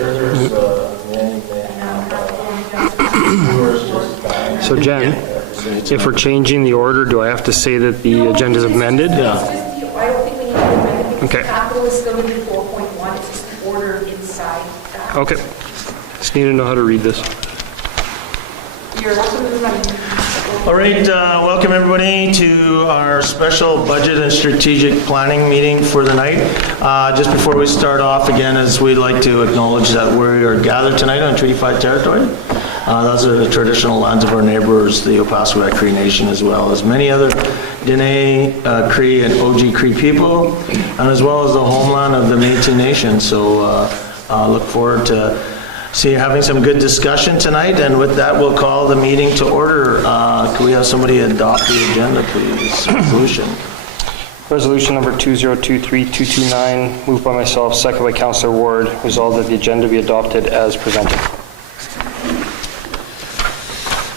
sure there's many viewers just dying. So Jen, if we're changing the order, do I have to say that the agenda is amended? Yeah. I don't think we need to amend it because Okay. capital is still going to be 4.1. It's just the order inside that. Okay. Just need to know how to read this. You're welcome to the money. All right, welcome everybody to our special budget and strategic planning meeting for the night. Just before we start off again, as we'd like to acknowledge that we are gathered tonight on Treaty 5 territory. Those are the traditional lands of our neighbors, the Opaskwayak Cree Nation, as well as many other Dene, Cree, and OG Cree people, and as well as the homeland of the Métis Nation. So look forward to having some good discussion tonight, and with that, we'll call the meeting to order. Can we have somebody adopt the agenda, please? Resolution. Resolution number 2023-229, moved by myself, second by Councillor Ward. Resolved that the agenda be adopted as presented.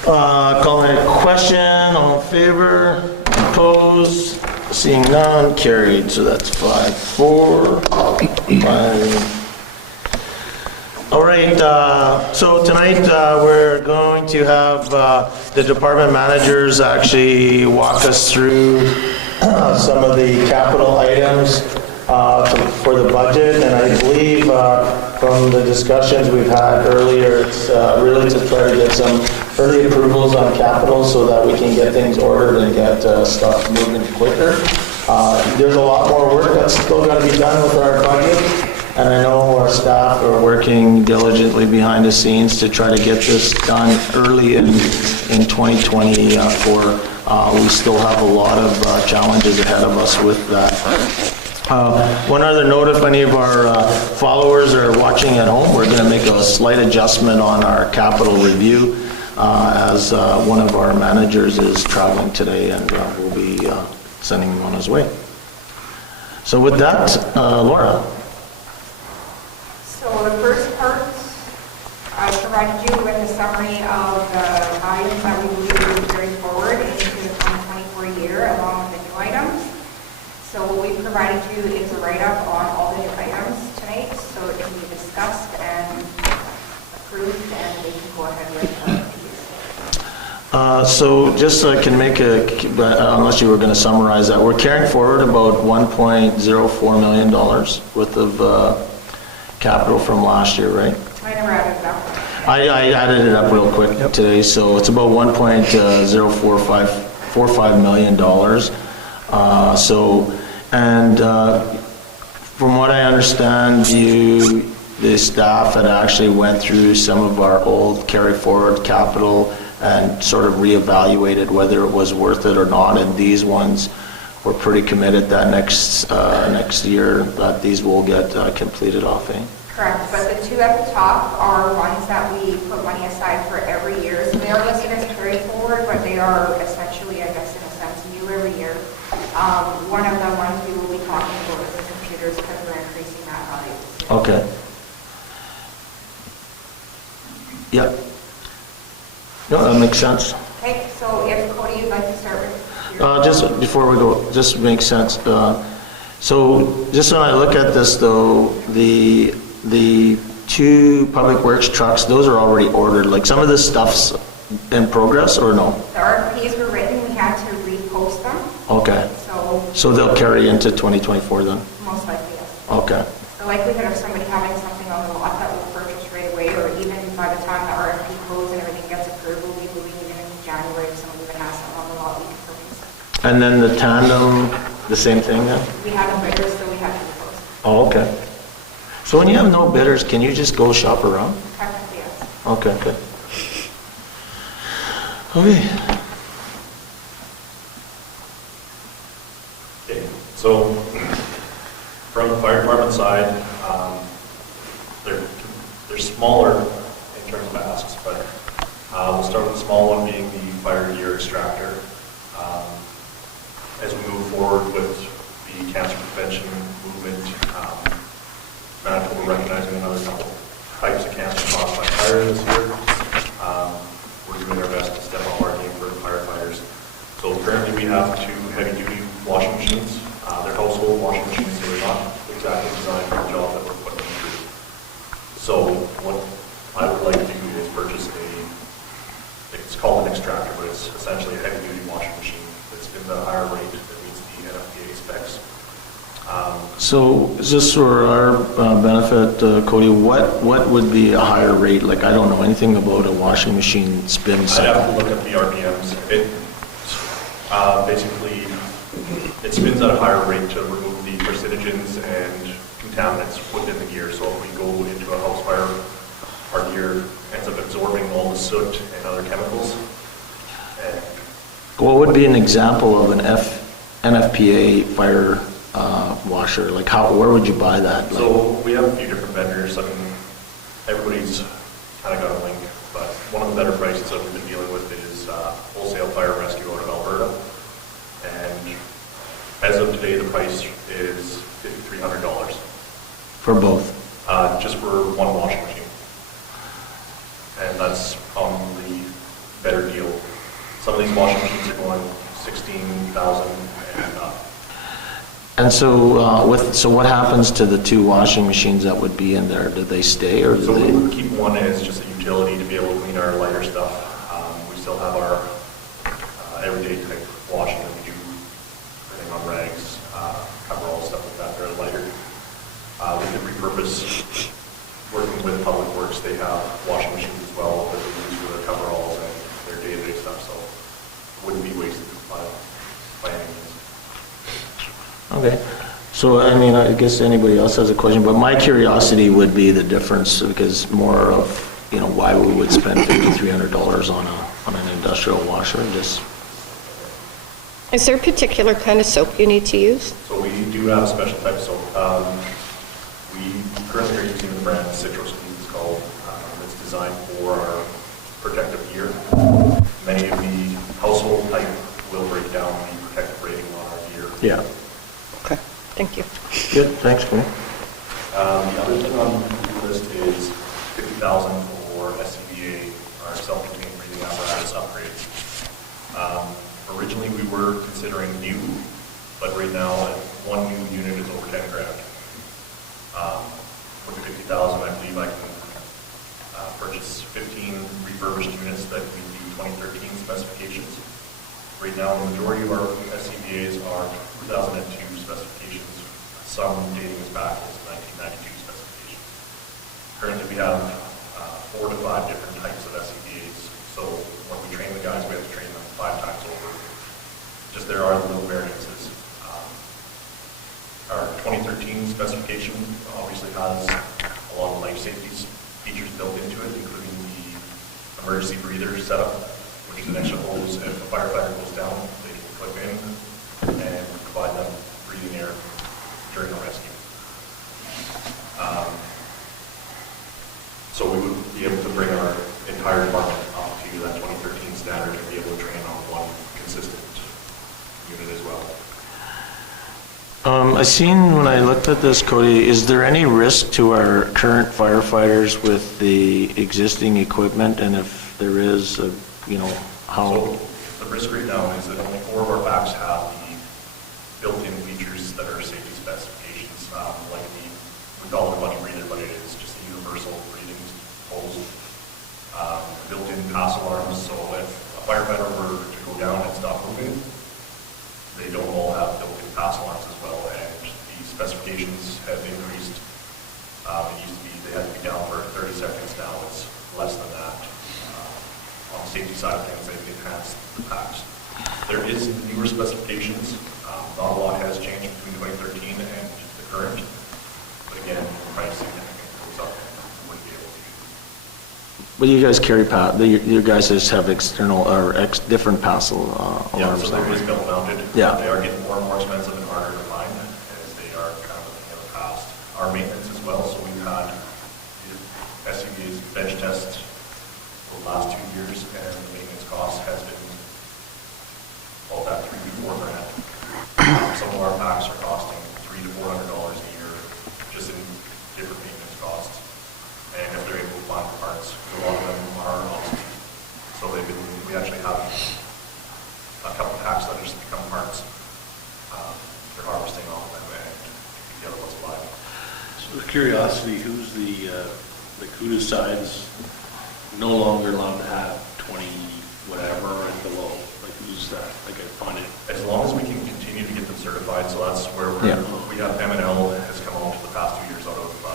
Calling a question, all in favor, opposed, seeing none, carried. So that's 5-4, 5. All right, so tonight we're going to have the department managers actually walk us through some of the capital items for the budget, and I believe from the discussions we've had earlier, it's really to try to get some early approvals on capital so that we can get things ordered and get stuff moving quicker. There's a lot more work that's still got to be done with our budget. And I know our staff are working diligently behind the scenes to try to get this done early in 2024. We still have a lot of challenges ahead of us with that. One other note, if any of our followers are watching at home, we're going to make a slight adjustment on our capital review as one of our managers is traveling today, and we'll be sending him on his way. So with that, Laura. So the first part, I provided you with a summary of the items that we will be carrying forward into the 2024 year along with the new items. So what we provided you is a write-up on all the new items tonight, so it can be discussed and approved, and we can go ahead with these. So just so I can make unless you were going to summarize that, we're carrying forward about $1.04 million worth of capital from last year, right? I never added it up. I added it up real quick today, so it's about $1.045 million. From what I understand, the staff had actually went through some of our old carry forward capital and sort of reevaluated whether it was worth it or not, and these ones we're pretty committed that next year that these will get completed off. Correct, but the two at the top are ones that we put money aside for every year. So they are listed as carry forward, but they are essentially, I guess, in a sense, new every year. One of the ones we will be talking about is the computers because we're increasing that value. Okay. Yep. No, that makes sense. Okay, so if Cody, you'd like to start with Just before we go, just makes sense. So just when I look at this though, the two public works trucks, those are already ordered. Like some of this stuff's in progress or no? the RFPs were written, we had to repost them. Okay. So they'll carry into 2024 then? Most likely, yes. Okay. The likelihood of somebody having something on the lot that will purchase right away, or even by the time the RFP closes and everything gets approved, we'll be moving even into January if somebody even has something on the lot we can purchase. And then the tandem, the same thing then? We had no bidders, so we had to repost. Oh, okay. So when you have no bidders, can you just go shop around? Technically, yes. Okay, good. Okay. Okay, so from the fire department side, they're smaller in terms of asks, but we'll start with the small one being the fire gear extractor. As we move forward with the cancer prevention movement, Manitoba recognizing another couple types of cancer caused by fire this year, we're doing our best to step up our game for firefighters. So currently we have 2 heavy-duty washing machines. They're household washing machines, so they're not exactly designed for the job that we're putting them through. So currently a heavy-duty washing machine that spins at a higher rate that meets the NFPA specs. So just for our benefit, Cody, what would be a higher rate? Like, I don't know anything about a washing machine spin I'd cycle. have to look at the RPMs. Basically, it spins at a higher rate to remove the carcinogens and contaminants within the gear. So if we go into a house fire, our gear ends up absorbing all the soot and other chemicals. And What would be an example of an NFPA fire washer? Like, where would you buy that? Like, so we have a few different vendors. I mean, everybody's kind of got a link, but one of the better prices that we've been dealing with is Wholesale Fire Rescue out of Alberta. And as of today, the price is $5,300 for both? just for one washing machine. And that's on the better deal. Some of these washing machines are going 16,000 and up. And so, so what happens to the two washing machines that would be in there? Do they stay or do So we they? would keep one as just a utility to be able to clean our lighter stuff. We still have our everyday type washing that we do, everything on rags, coveralls, stuff like that, they're lighter. We could repurpose, working with Public Works, they have washing machines as well that they use for their coveralls and their day-to-day stuff, so it wouldn't be wasted by any means. Okay. So, I mean, I guess anybody else has a question, but my curiosity would be the difference, because more of, why we would spend $5,300 on an industrial washer, and just, Is there a particular kind of soap you need to use? So we do have a special type of soap. We currently are using the brand Citro Squeeze, it's called. It's designed for our protective gear. Many of the household type will break down the protective rating on our gear. yeah. Okay, thank you. Good, thanks, Cody. The other thing on the list is $50,000 for SCBA, our self-contained breathing apparatus upgrades. Originally, we were considering new, but right now, one new unit is over 10 grand. With the $50,000, I believe I can purchase 15 refurbished units that meet the 2013 specifications. Right now, the majority of our SCBA's are 2002 specifications, some dating us back to 1992 specifications. Currently, we have 4 to 5 different types of SCBA's, so when we train the guys, we have to train them 5 times over. Just there are little variances. Our 2013 specification obviously has a lot of life safety features built into it, including the emergency breather setup, which is an extra hose. If a firefighter goes down, they can clip in and provide them breathing air during a rescue. So we would be able to bring our entire department up to that 2013 standard and be able to train on one consistent unit as well. I seen when I looked at this, Cody, is there any risk to our current firefighters with the existing equipment? And if there is, how? So the risk right now is that only 4 of our packs have the built-in features that are safety specifications, like we call it a bunny breather, but it is just a universal breathing hose. Built-in pass alarms, so if a firefighter were to go down and stop moving, they don't all have built-in pass alarms as well, and the specifications have increased. It used to be they had to be down for 30 seconds, now it's less than that. On the safety side of things, they've enhanced the packs. There is newer specifications. Not a lot has changed between 2013 and the current, but again, the price significantly goes up and wouldn't be able to. But you guys carry your guys just have external or different pass Yeah, alarms so there there. is belt mounted. Yeah. They are getting more and more expensive and harder to find as they are kind of looking at the past. Our maintenance as well, so we've had SUVs bench tests for the last 2 years, and the maintenance cost has been all that $3 to $4 grand. Some of our packs are costing $300 to $400 a year just in different maintenance costs. And if they're able to find parts, a lot of them are obsolete. So we actually have a couple packs that just become parts. They're harvesting off them and the other ones alive. So with curiosity, who's the CUDA sides no longer allowed to have 20 whatever and below? Like who's that? Like I find it, As long as we can continue to get them certified, so that's where Yeah. we have M&L has come out for the past 2 years out of, I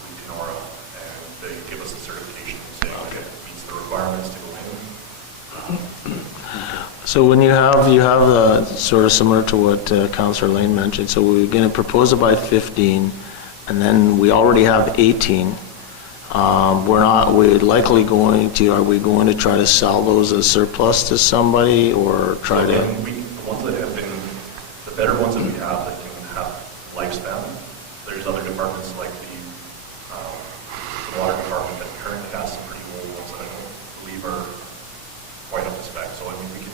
believe, Kenora, and they give us the certification saying that it meets the requirements to go in. So when you have sort of similar to what Councillor Lane mentioned, so we're going to propose it by 15, and then we already have 18. We're likely going to, are we going to try to sell those as surplus to somebody, or try to? And the ones that have been, the better ones that we have that can have lifespan, there's other departments like the water department that currently has some pretty old ones that I don't believe are quite up to spec. So I mean, we can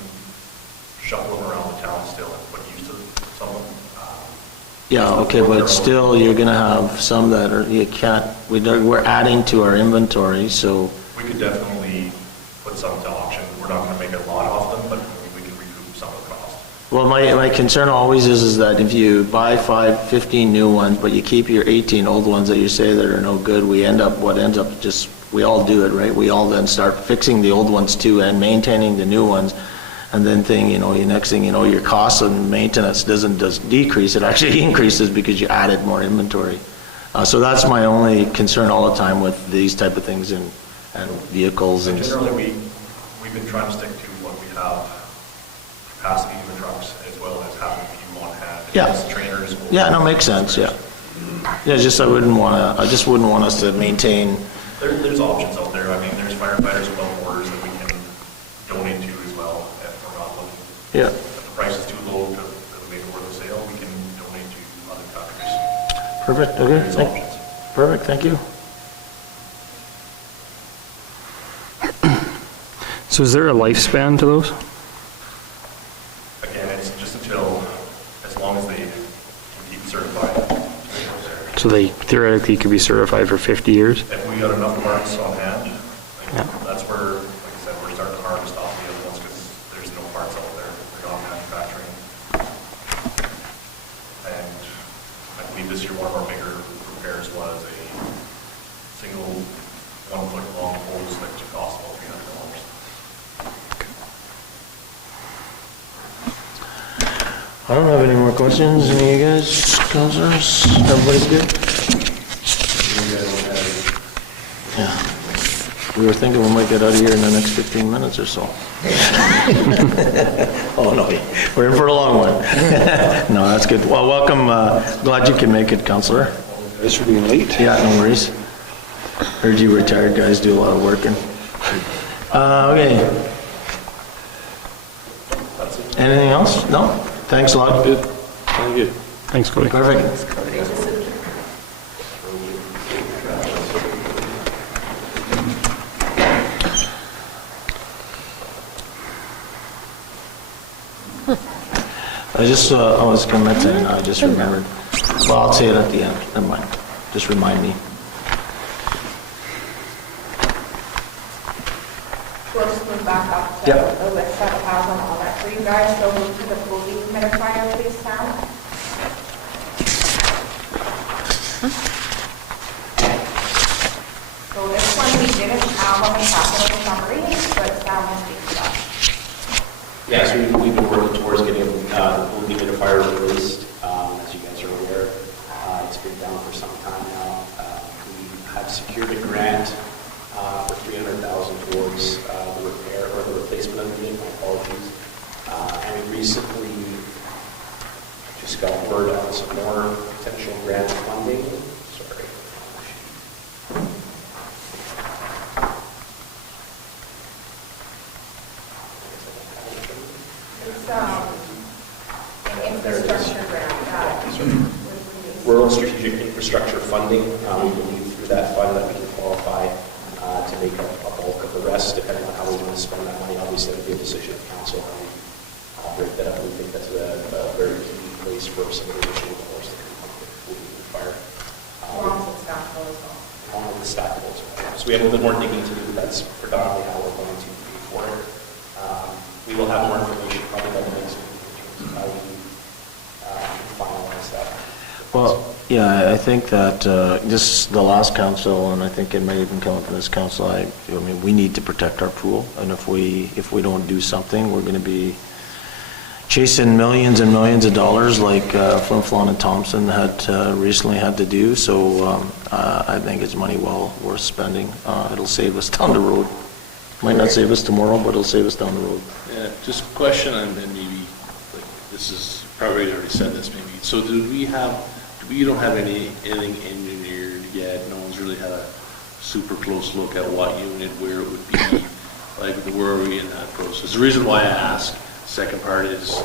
shuffle them around the town still and put use to some of them. Yeah, okay, but still, you're going to have some that are, you can't, we're adding to our inventory, so, We could definitely put some to auction. We're not going to make a lot off them, but we can recoup some of the cost. well, my concern always is that if you buy 15 new ones, but you keep your 18 old ones that you say that are no good, what ends up just, we all do it, right? We all then start fixing the old ones too and maintaining the new ones. And then next thing you know, your cost of maintenance doesn't just decrease, it actually increases because you added more inventory. So that's my only concern all the time with these type of things and vehicles. And And generally, we've been trying to stick to what we have capacity in the trucks as well as having a few on hand. Yeah. As trainers. Yeah, no, makes sense, yeah. Yeah, just I just wouldn't want us to maintain, There's options out there. I mean, there's firefighters without borders that we can donate to as well if we're not looking. yeah. If the price is too low to make it worth the sale, we can donate to other countries. Perfect, okay, There's options. perfect, thank you. So is there a lifespan to those? Again, it's just until, as long as they can keep certified. So they theoretically could be certified for 50 years? If we got enough parts on hand, Yeah. that's where, like I said, we're starting to harvest off the other ones because there's no parts out there. They're not manufacturing. And I believe this year one of our bigger repairs was a single 1 foot long hose that cost about $300. I don't have any more questions, any of you guys, councilors, everybody's good? Yeah. We were thinking we might get out of here in the next 15 minutes or so. Oh, no, we're in for a long one. No, that's good. Well, welcome, glad you can make it, councilor. Thanks for being late. Yeah, no worries. Heard you retired guys do a lot of working. Okay. Anything else? No? Thanks a lot. Good. very good. Thanks, Cody. Perfect. I was going to mention, I just remembered. Well, I'll say it at the end, never mind. Just remind me. We'll just move back up to Yep. the list that has on all that for you guys. So move to the full dehumidifier, please, Sam. So this one we didn't have on the capital summary, but Sam will speak to that. Yes, we've been working towards getting the pool dehumidifier released. As you guys are aware, it's been down for some time now. We have secured a grant for $300,000 towards the repair or the replacement of the unit. My apologies. And we recently just got word on some more potential grant funding. Sorry. It's an infrastructure grant that was released. Rural strategic infrastructure funding. We believe through that fund that we can qualify to make up a bulk of the rest, depending on how we want to spend that money. Obviously, that would be a decision of council how we break that up. We think that's a very key place for some of the additional dollars that can come with the fire. Along with staff as well. Along with the staff goals. So we have a little bit more digging to do. That's predominantly how we're going to pay for it. We will have more information probably by the next week in terms of how we finalize that. Well, Yeah, I think that this, the last council, and I think it may even come up in this council, I mean, we need to protect our pool, and if we don't do something, we're going to be chasing millions and millions of dollars like Flin Flon and Thompson had recently had to do, so I think it's money well worth spending. It'll save us down the road. Might not save us tomorrow, but it'll save us down the road. Yeah, just a question, and maybe, like, this is, probably already said this maybe. So we don't have anything engineered yet? No one's really had a super close look at what unit, where it would be, like, where are we in that process? The reason why I ask, second part is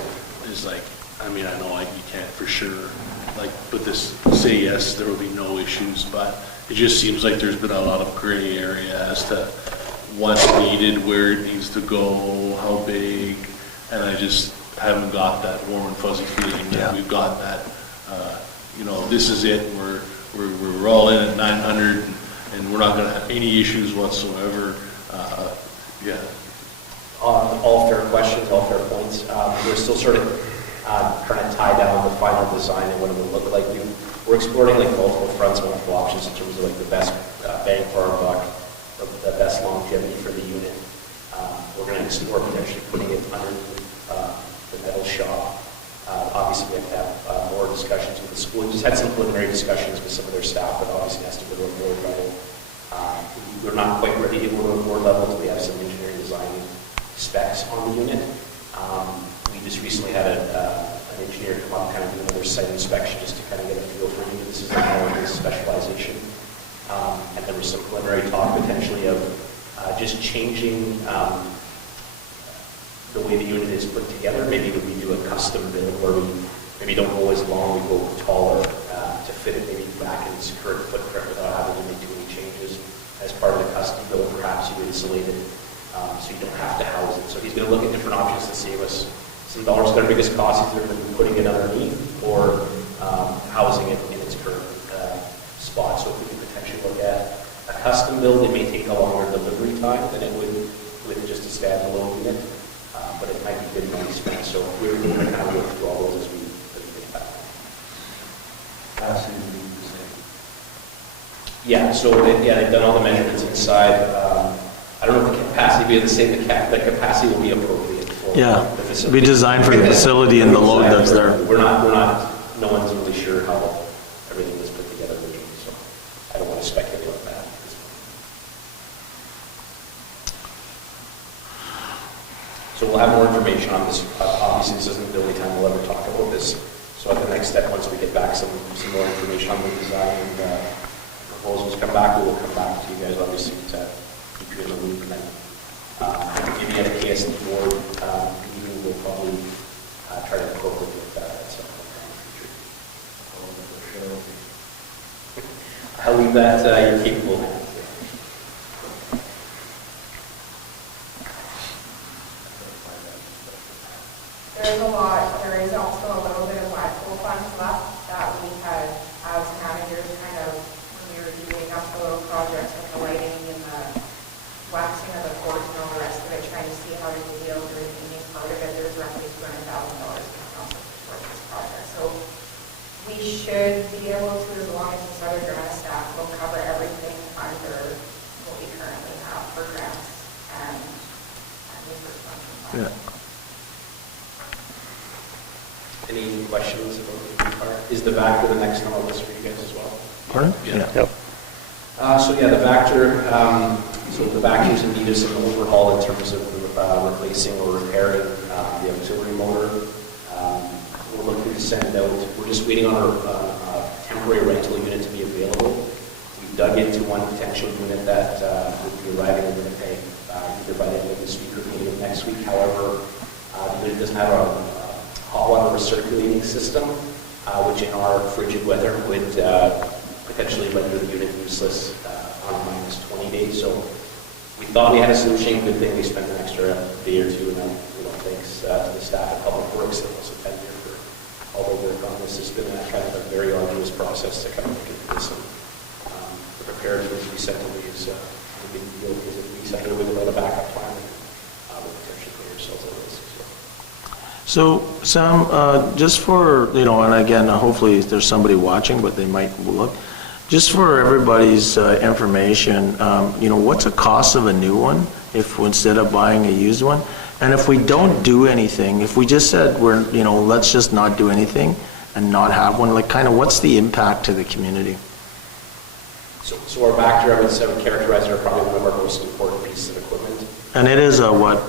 like, I mean, I know you can't for sure, like, but this, say yes, there will be no issues, but it just seems like there's been a lot of gray area as to what's needed, where it needs to go, how big, and I just haven't got that warm and fuzzy feeling that we've got that, this is it, we're all in at 900, and we're not gonna have any issues whatsoever, All fair questions, all fair points. We're still sort of trying to tie down the final design and what it would look like. We're exploring like multiple fronts, multiple options in terms of like the best bang for our buck, the best longevity for the unit. We're going to explore potentially putting it under the metal shop. Obviously, we have to have more discussions with the school. We just had some preliminary discussions with some of their staff, but obviously has to go to a board level. We're not quite ready to go to a board level until we have some engineering design specs on the unit. We just recently had an engineer come up, kind of do another site inspection just to kind of get a feel for the unit. This is more of his specialization. And there was some preliminary talk potentially of just changing the way the unit is put together. Maybe we do a custom build where we maybe don't go as long, we go taller to fit it maybe back in its current footprint without having to make too many changes. As part of the custom build, perhaps you insulate it so you don't have to house it. So he's going to look at different options to save us some dollars. Their biggest cost is either putting it underneath or housing it in its current spot. So if we can potentially look at a custom build, it may take a longer delivery time than it would with just a standalone unit, but it might be good money spent. So we're going to kind of work through all those as we get back. Yeah, so they've done all the measurements inside. I don't know if the capacity will be the same. The capacity will be appropriate for the facility. Be designed for the facility and the load that's there. We're not. No one's really sure how everything was put together originally, so I don't want to speculate on that. So we'll have more information on this. Obviously, this isn't the only time we'll ever talk about this. So at the next step, once we get back some more information on the design and proposals come back, we will come back to you guys, obviously, to keep you in the loop. And then maybe at a KSD board meeting, we'll probably try to incorporate that at some point in the future. I'll leave that you're capable of. There's a lot, there is also a little bit of LATCO funds left that we had, as managers, kind of, when we were doing up the little projects like the lighting and the waxing of the courts and all the rest of it, trying to see how to deal with the remaining part of it. There's roughly $200,000 in council support this project. So we should be able to, as long as this other grant staff will cover everything under what we currently have for grants and reimbursement. Yeah. Any questions about the part? Is the Vactor the next on the list for you guys as well? Pardon? Yep. So yeah, the Vactor, so the Vactor's in need of some overhaul in terms of replacing or repairing the auxiliary motor. We're looking to send out, we're just waiting on a temporary rental unit to be available. We dug into one potential unit that would be arriving in Winnipeg either by the end of this week or beginning of next week. However, the unit doesn't have a hot water recirculating system, which in our frigid weather would potentially render the unit useless on -20 days. So we thought we had a solution. Good thing we spent an extra day or two, and thanks to the staff at Public Works that also been here for all the work on this. It's been kind of a very arduous process to kind of look at this. And the preparedness we sent away is a big deal because if we send it away without a backup plan, we'll potentially put ourselves at risk. So, Sam, just for, and again, hopefully there's somebody watching, but they might look. Just for everybody's information, what's the cost of a new one if instead of buying a used one? And if we don't do anything, if we just said let's just not do anything and not have one, like kind of what's the impact to the community? So our Vector, I would characterize it as probably one of our most important pieces of equipment. And it is a what?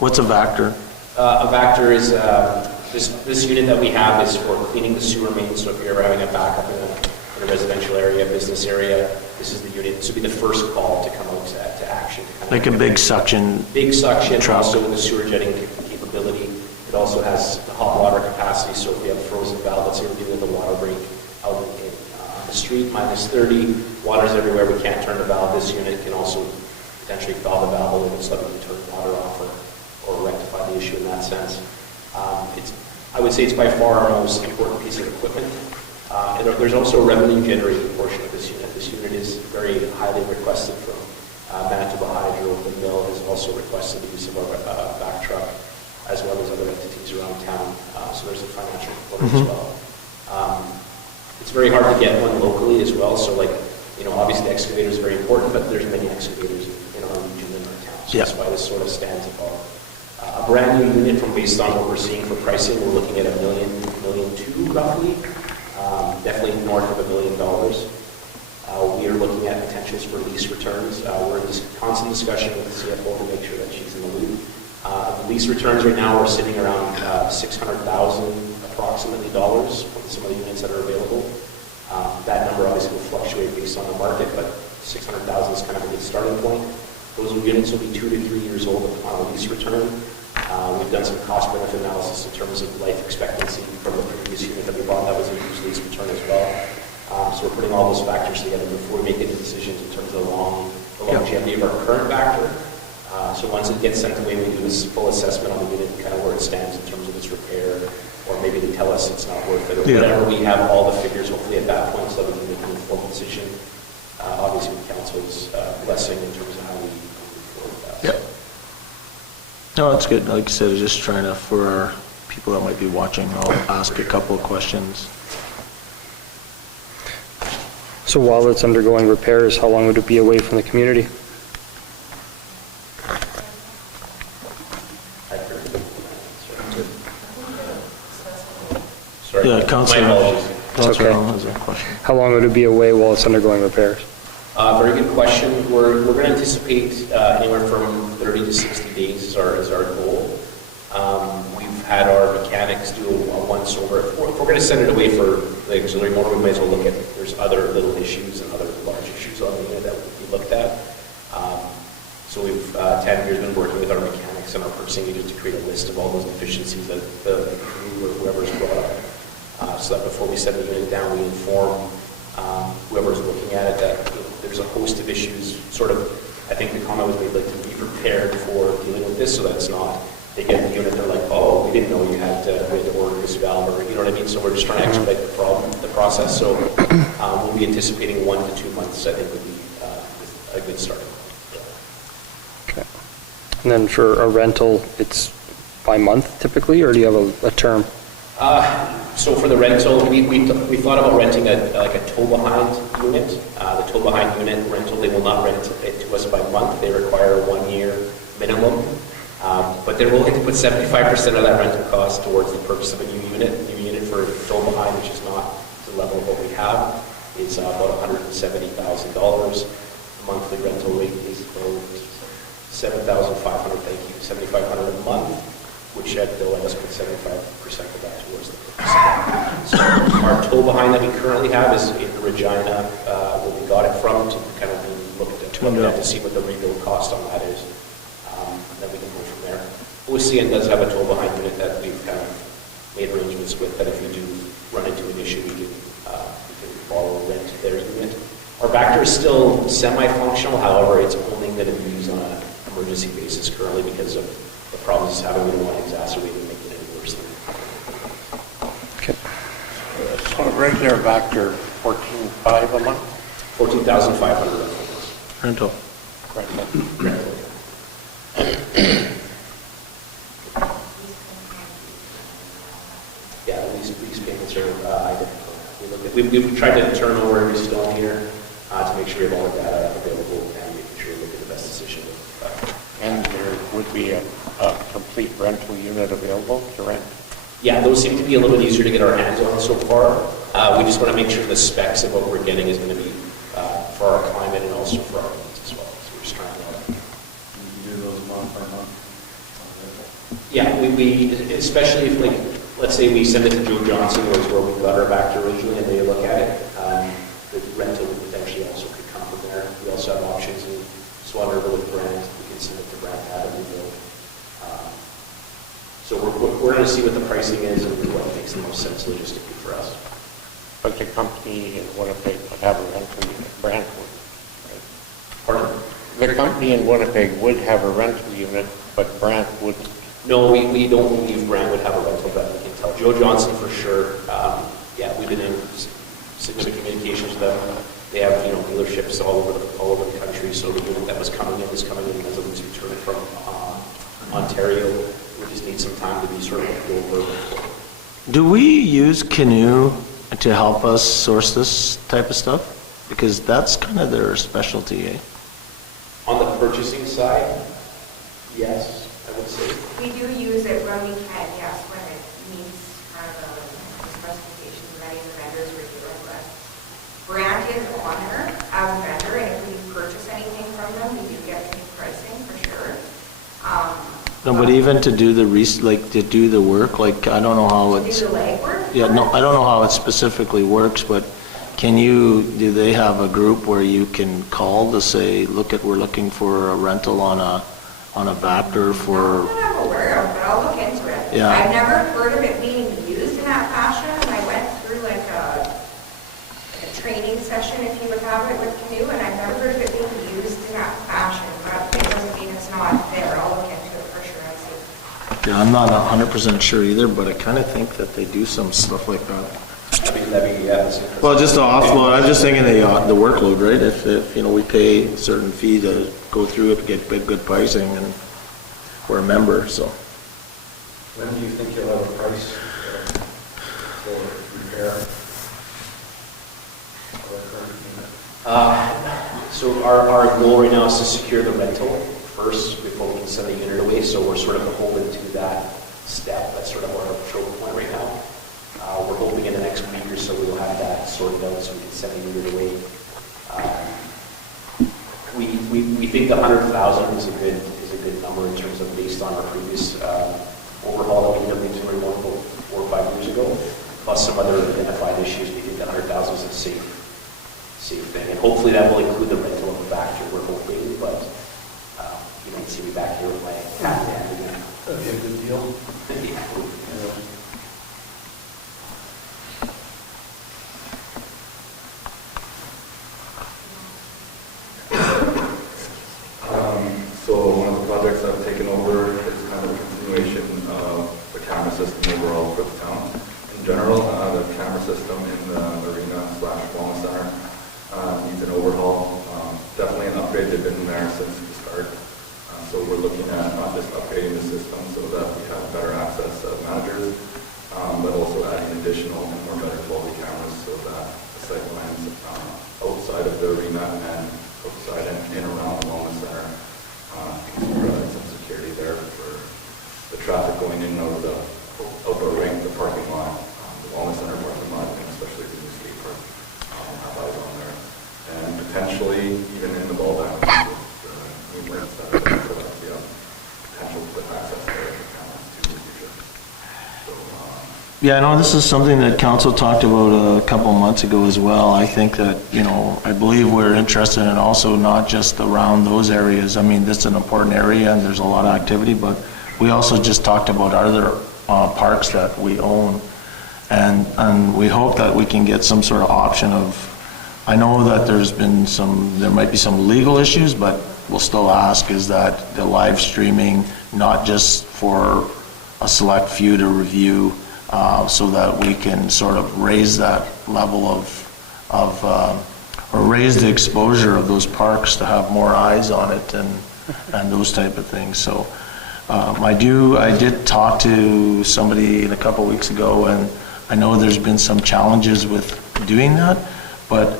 What's a Vector? A Vector is, this unit that we have is for cleaning the sewer main, so if you're having a backup in a residential area, business area, this is the unit. This would be the first call to come out to action. Like a big suction? Big suction, truck. also with the sewer jetting capability. It also has the hot water capacity, so if we have a frozen valve, let's say we're dealing with a water break out in the street, -30, water's everywhere, we can't turn the valve. This unit can also potentially thaw the valve a little bit so that we can turn the water off or rectify the issue in that sense. I would say it's by far our most important piece of equipment. And there's also a revenue generating portion of this unit. This unit is very highly requested from Manitoba Hydro. The mill has also requested the use of our back truck, as well as other entities around town. So there's a financial component as well. It's very hard to get one locally as well. So obviously the excavator is very important, but there's many excavators in our region and our town. So that's why this sort of stands above. A brand new unit, from based on what we're seeing for pricing, we're looking at $1 million, $1.2 million roughly. Definitely north of $1 million. We are looking at potentials for lease returns. We're in constant discussion with the CFO to make sure that she's in the loop. The lease returns right now are sitting around $600,000 approximately dollars from some of the units that are available. That number obviously will fluctuate based on the market, but $600,000 is kind of a good starting point. Those units will be 2 to 3 years old upon a lease return. We've done some cost-benefit analysis in terms of life expectancy from the previous unit that we bought that was a used lease return as well. So we're putting all those factors together before we make any decisions in terms of the longevity of our current Vector. So once it gets sent away, we do this full assessment on the unit and kind of where it stands in terms of its repair, or maybe they tell us it's not worth it, or whatever. We have all the figures hopefully at that point so that we can make an informed decision, obviously with council's blessing in terms of how we move forward with that. Yep. No, that's good. Like I said, just trying to, for our people that might be watching, I'll ask a couple of questions. So while it's undergoing repairs, how long would it be away from the community? Sorry. Yeah, Councilor. My apologies. Councilor Okay. Allen has a question. How long would it be away while it's undergoing repairs? Very good question. We're going to anticipate anywhere from 30 to 60 days is our goal. We've had our mechanics do a once over. If we're going to send it away for the auxiliary motor, we might as well look at, there's other little issues and other large issues on the unit that would be looked at. So Tanvir has been working with our mechanics and our purchasing agent to create a list of all those deficiencies that the crew or whoever's brought up. So that before we send the unit down, we inform whoever's looking at it that there's a host of issues. Sort of, I think the comment was made, like, to be prepared for dealing with this, so that it's not, they get the unit, they're like, oh, we didn't know we had to order this valve, or you know what I mean? So we're just trying to expedite the process. So we'll be anticipating 1 to 2 months, I think, would be a good start. Okay. And then for a rental, it's by month typically, or do you have a term? So for the rental, we thought about renting a tow-behind unit. The tow-behind unit rental, they will not rent it to us by month. They require a 1 year minimum. But they're willing to put 75% of that rental cost towards the purchase of a new unit. A new unit for tow-behind, which is not the level of what we have, is about $170,000. The monthly rental rate is about $7,500, thank you, $7,500 a month, which they'll let us put 75% of that towards the purchase. So our tow-behind that we currently have is in Regina, where we got it from, to kind of look at to see what the rebuild cost on that is. Then we can go from there. OCN does have a tow-behind unit that we've kind of made arrangements with, that if we do run into an issue, we can borrow or rent their unit. Our Vector is still semi-functional, however, it's only going to be used on an emergency basis currently because of the problems it's having. We don't want to exacerbate and make it any worse. Okay. So a regular Vector, 14,500 a month? 14,500 a month. Rental. Rental. lease payments are identical. We've tried to turn over every stone here to make sure we have all the data available and making sure we make the best decision. And there would be a complete rental unit available to rent? Yeah, those seem to be a little bit easier to get our hands on so far. We just want to make sure the specs of what we're getting is going to be for our climate and also for our needs as well. So we're just trying to... You do those month by month? Yeah, we especially if, like, let's say we send it to Joe Johnson, where we got our back to originally, and they look at it, the rental potentially also could come from there. We also have options in Swan River with Brand. We can send it to Brand Avenue. So we're going to see what the pricing is and what makes the most sense logistically for us. But the company in Winnipeg would have a rental unit, Brant would, right? Pardon? The company in Winnipeg would have a rental unit, but Brant wouldn't. No, we don't believe Brand would have a rental, but we can tell. Joe Johnson for sure. Yeah, we've been in significant communications with them. They have, dealerships all over the country. So the unit that was coming in as a lease return from Ontario. We just need some time to be sort of looked over. Do we use Canoe to help us source this type of stuff? Because that's kind of their specialty, eh? On the purchasing side, yes, I would say. We do use it when we can, yes, when it meets kind of the specifications of many of the vendors we're dealing with. Brand is on there as a vendor, and if we purchase anything from them, we do get good pricing for sure. No, but even to do to do the work, like, I don't know how it's... Do the legwork? Yeah, no, I don't know how it specifically works, but do they have a group where you can call to say, we're looking for a rental on a Vaptor for... Not that I'm aware of, but I'll look into it. Yeah. I've never heard of it being used in that fashion. I went through like a training session, if you would have it, with Canoe, and I've never heard of it being used in that fashion, but it doesn't mean it's not there. I'll look into it for sure and see. Yeah, I'm not 100% sure either, but I kind of think that they do some stuff like that. That's interesting. Well, just to offload, I'm just thinking the workload, right? If we pay a certain fee to go through it to get good pricing, and we're a member, so. When do you think you'll have a price for repair of our current unit? So our goal right now is to secure the rental first before we can send the unit away. So we're sort of beholden to that step. That's sort of our choke point right now. We're hoping in the next week or so we'll have that sorted out so we can send the unit away. We think the 100,000 is a good number in terms of based on our previous overhaul that we did between 4 or 5 years ago, plus some other identified issues. We think the 100,000 is a safe thing, and hopefully that will include the rental of the Vaptor. We're hoping, but you might see me back here with my hat in hand again. That'd be a good deal. So one of the projects I've taken over is kind of a continuation of the camera system overall for the town. In general, the camera system in the arena/wellness center needs an overhaul. Definitely an upgrade. They've been there since the start. So we're looking at not just upgrading the system so that we have better access as managers, but also adding additional and more better quality cameras so that the sight lines outside of the arena and outside and in around the wellness center can provide some security there for the traffic going in and out of the outdoor rink, the parking lot, the wellness center parking lot, and especially the new skate park have eyes on there. And potentially even in the ball diamonds with the new rinks that are so that we have potential to put access there for cameras too in the future. So, Yeah, I know this is something that council talked about a couple of months ago as well. I think that, I believe we're interested in also not just around those areas. I mean, this is an important area and there's a lot of activity, but we also just talked about other parks that we own. And we hope that we can get some sort of option of, I know that there might be some legal issues, but we'll still ask is that the live streaming, not just for a select few to review, so that we can sort of raise that level or raise the exposure of those parks to have more eyes on it and those type of things. So I did talk to somebody a couple weeks ago, and I know there's been some challenges with doing that, but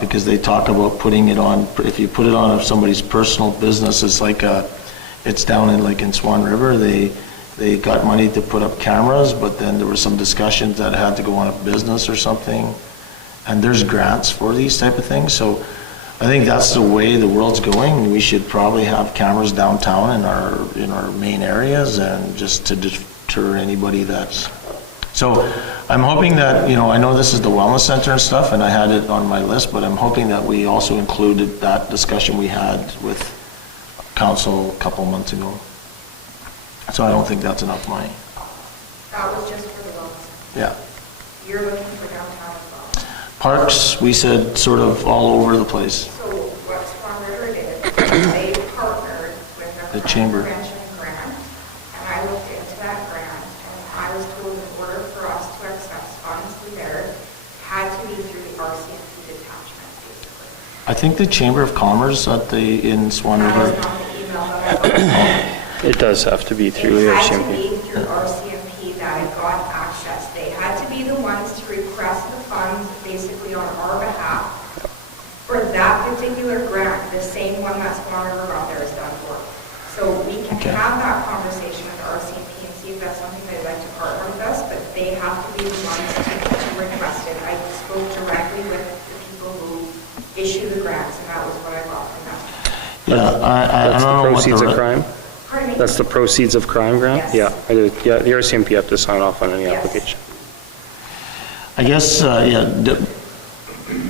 because they talk about putting it on, if you put it on somebody's personal business, it's like it's down in Swan River, they got money to put up cameras, but then there were some discussions that it had to go on a business or something, and there's grants for these type of things, so I think that's the way the world's going. We should probably have cameras downtown in our main areas, and just to deter anybody that's... So I'm hoping that, I know this is the wellness center and stuff, and I had it on my list, but I'm hoping that we also included that discussion we had with council a couple months ago. So I don't think that's enough money. That was just for the wellness. Yeah. You're looking for downtown as well. Parks, we said sort of all over the place. So what Swan River did, they partnered with The a chamber. prevention grant, and I looked into that grant, and I was told in order for us to access funds through there, had to be through the RCMP detachment, basically. I think the Chamber of Commerce in Swan That River. was not the email that I got. It does have to be through It the had to RCMP. be through RCMP that it got access. They had to be the ones to request the funds basically on our behalf for that particular grant, the same one that Swan River got there is done for. So we can Okay. have that conversation with RCMP and see if that's something they'd like to partner with us, but they have to be the ones to request it. I spoke directly with the people who issue the grants, and that was what I got from them. Yeah, I That's don't the know what proceeds of crime? Pardon me? That's the proceeds of crime grant? Yes. Yeah, I do. Yeah, the RCMP have to sign off on any Yes. application. I guess,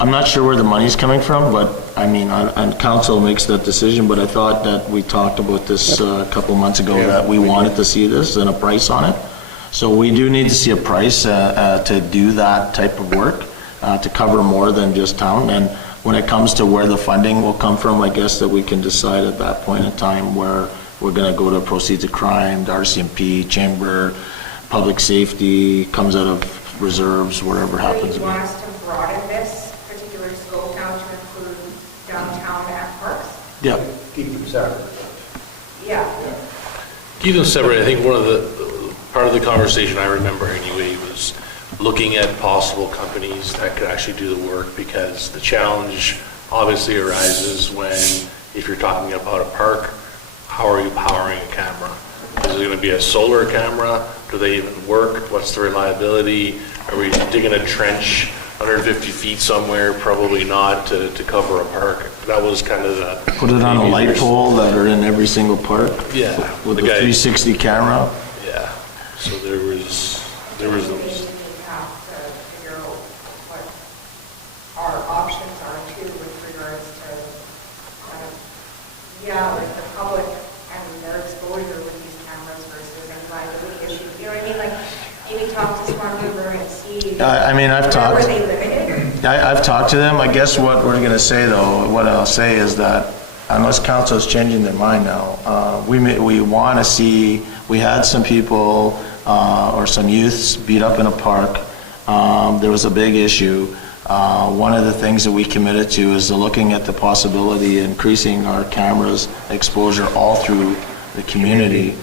I'm not sure where the money's coming from, but, I mean, and council makes that decision, but I thought that we talked about this a couple months ago, that we wanted to see this and a price on it. So we do need to see a price to do that type of work, to cover more than just town. And when it comes to where the funding will come from, I guess that we can decide at that point in time where we're going to go to proceeds of crime, the RCMP, chamber, public safety, comes out of reserves, wherever it happens Do to you be. want us to broaden this particular scope now to include downtown and parks? Yeah. Keep them separate. Yeah. Keep them separate. I think one of the, part of the conversation I remember anyway was looking at possible companies that could actually do the work, because the challenge obviously arises when, if you're talking about a park, how are you powering a camera? Is it going to be a solar camera? Do they even work? What's the reliability? Are we digging a trench 150 feet somewhere? Probably not, to cover a park. That was kind of the... Put it on a light pole that are in every single park. Yeah. With a The guy- 360 camera. Yeah. So there was those. We have to figure out what our options are too with regards to kind of, like the public and their exposure with these cameras versus any liability issues. You know what I mean? Like, maybe talk to Swan River and see. I mean, I've talked. Were they limited? I've talked to them. I guess what we're going to say, though, what I'll say is that unless council is changing their mind now, we want to see, we had some people or some youths beat up in a park. There was a big issue. One of the things that we committed to is looking at the possibility of increasing our cameras exposure all through the community.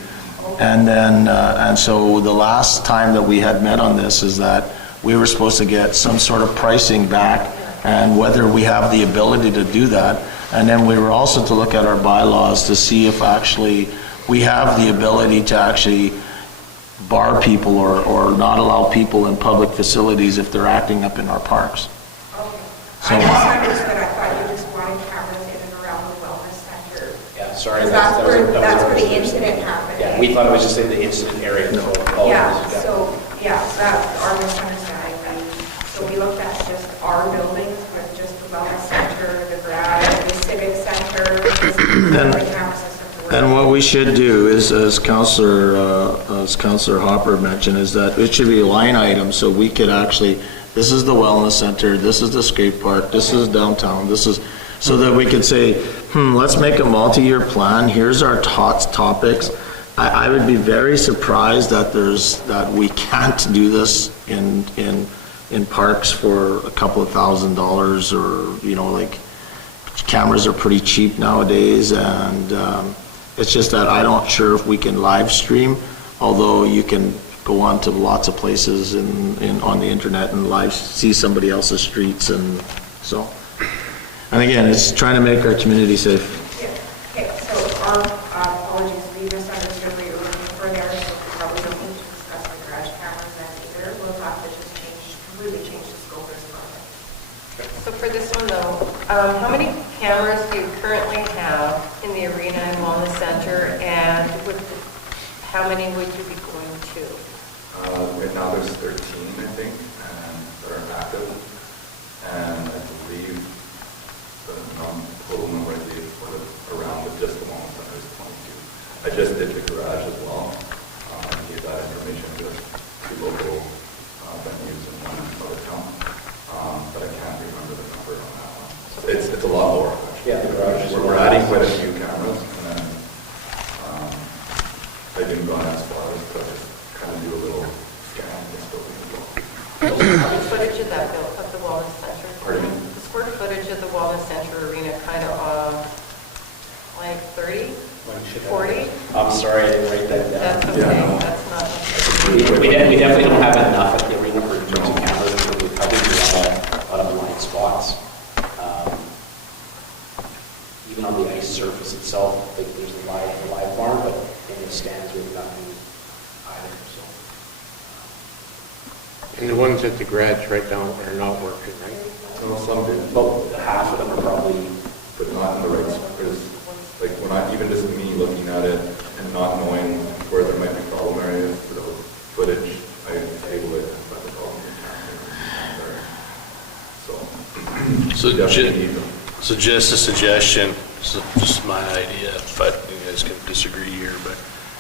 And then, and so the last time that we had met on this is that we were supposed to get some sort of pricing back and whether we have the ability to do that. And then we were also to look at our bylaws to see if actually we have the ability to actually bar people or not allow people in public facilities if they're acting up in our parks. Okay. So- I misunderstood. I thought you just wanted cameras in and around the wellness center. Yeah, sorry. That's where the was- incident happened. Yeah, we thought it was just in the incident area. That's our misunderstanding then. So we looked at just our buildings with just the wellness center, the garage, the civic center, the camera system. And what we should do is, as Councillor Hopper mentioned, is that it should be a line item, so we could actually, this is the wellness center, this is the skate park, this is downtown, this is, so that we could say, let's make a multi-year plan, here's our topics. I would be very surprised that that we can't do this in parks for a couple of $1,000s, or, like, cameras are pretty cheap nowadays, and it's just that I'm not sure if we can live stream, although you can go on to lots of places on the internet and live see somebody else's streets, and so. And again, it's trying to make our community safe. Yeah. Okay, so our apologies, we misunderstood what you were looking for there, so we probably don't need to discuss the garage cameras then either. We'll have to just completely change the scope of this project. So for this one though, how many cameras do you currently have in the arena and wellness center, and how many would you be going to? Right now, there's 13, I think, and that are active. And I believe the total number I gave for around just the wellness center is 22. I just did the garage as well. I gave that information to two local venues in one other town. But I can't remember the number on that one. It's a lot more, actually. Yeah, the garage is We're adding quite a few cameras, and then I didn't go as far as to kind of do a little scan of this building as well. Square footage of that built of the wellness center? Pardon me? The square footage of the wellness center arena, kind of like 30, 40? I'm sorry, I didn't write that down. That's okay, Yeah, no. that's not. We definitely don't have enough at the arena for in terms of cameras, because we probably do a lot of blind spots. Even on the ice surface itself, like there's the live barn, but in the stands we've nothing either, so. And the ones at the garage right now are not working, right? So some did, About half of them are probably, but not in the right space. Like when even just me looking at it and not knowing where there might be problem areas, for the footage, I table it by the problem. So definitely need them. So just a suggestion, so just my idea, but you guys can disagree here, but,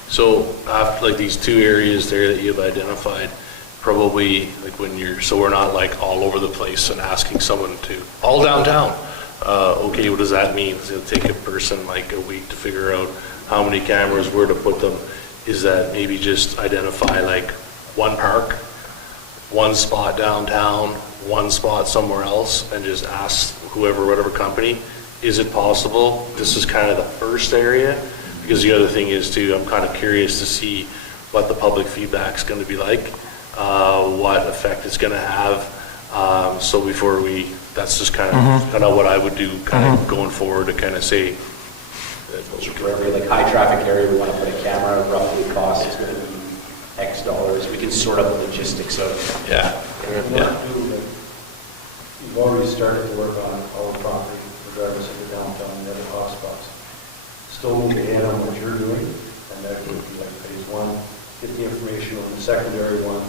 so after, like these two areas there that you've identified, probably like when so we're not like all over the place and asking someone to, all downtown. Okay, what does that mean? It'll take a person like a week to figure out how many cameras, where to put them. Is that maybe just identify like one park, one spot downtown, one spot somewhere else, and just ask whoever, whatever company, is it possible? This is kind of the first area, because the other thing is too, I'm kind of curious to see what the public feedback's going to be like, what effect it's going to have. So before that's just kind of what I would do, kind of going forward to kind of say. for every like high traffic area we want to put a camera, roughly cost is going to be X dollars. We can sort out the logistics of. Yeah. You've already started to work on our property, regardless of the downtown and the other hotspots. Still move ahead on what you're doing, and that would be like phase one. Get the information on the secondary one,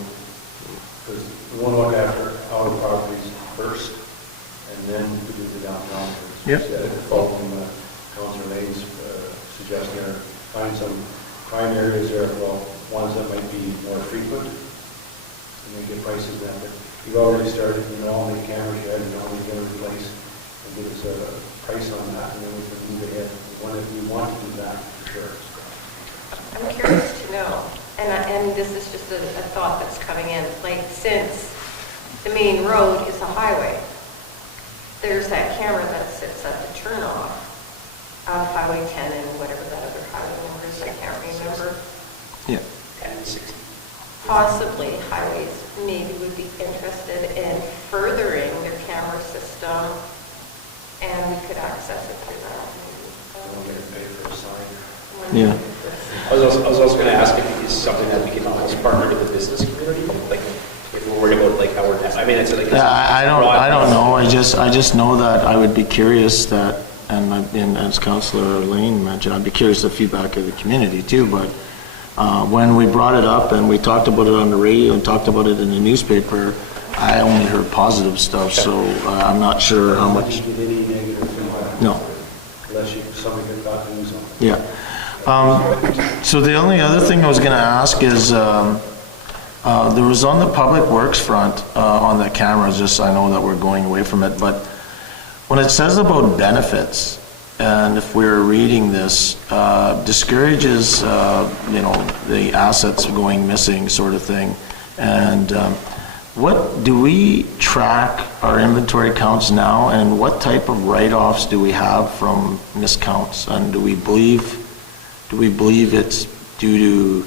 because we want to look after our properties first, and then we do the downtown first. Yep. Instead of following Councilor Lane's suggestion there, find some prime areas there, well, ones that might be more frequent, and then get prices then. But you've already started, you know, how many cameras you have, you know, how many you're going to replace, and give us a price on that, and then we can move ahead. We want to do that, for sure. I'm curious to know, and this is just a thought that's coming in, like since the main road is a highway, there's that camera that sits at the turnoff of Highway 10 and whatever that other highway number is, I can't remember. Yeah. 10 to 60. Possibly highways maybe would be interested in furthering their camera system, and we could access it through that. We'll get paid for a sign. Yeah. I was also going to ask if it's something that we can always partner with the business community, like if we're worried about like how we're, I mean, it's like. Yeah, I don't know. I just know that I would be curious that, and as Councillor Lane mentioned, I'd be curious the feedback of the community too. But when we brought it up and we talked about it on the radio and talked about it in the newspaper, I only heard positive stuff. So I'm not sure how much. Did you get any negative feedback? No. Unless somebody got news on it. Yeah. So the only other thing I was going to ask is, there was on the Public Works front, on the cameras, just I know that we're going away from it, but when it says about benefits, and if we're reading this, discourages, the assets going missing sort of thing. And what do we track our inventory counts now, and what type of write-offs do we have from miscounts? And do we believe it's due to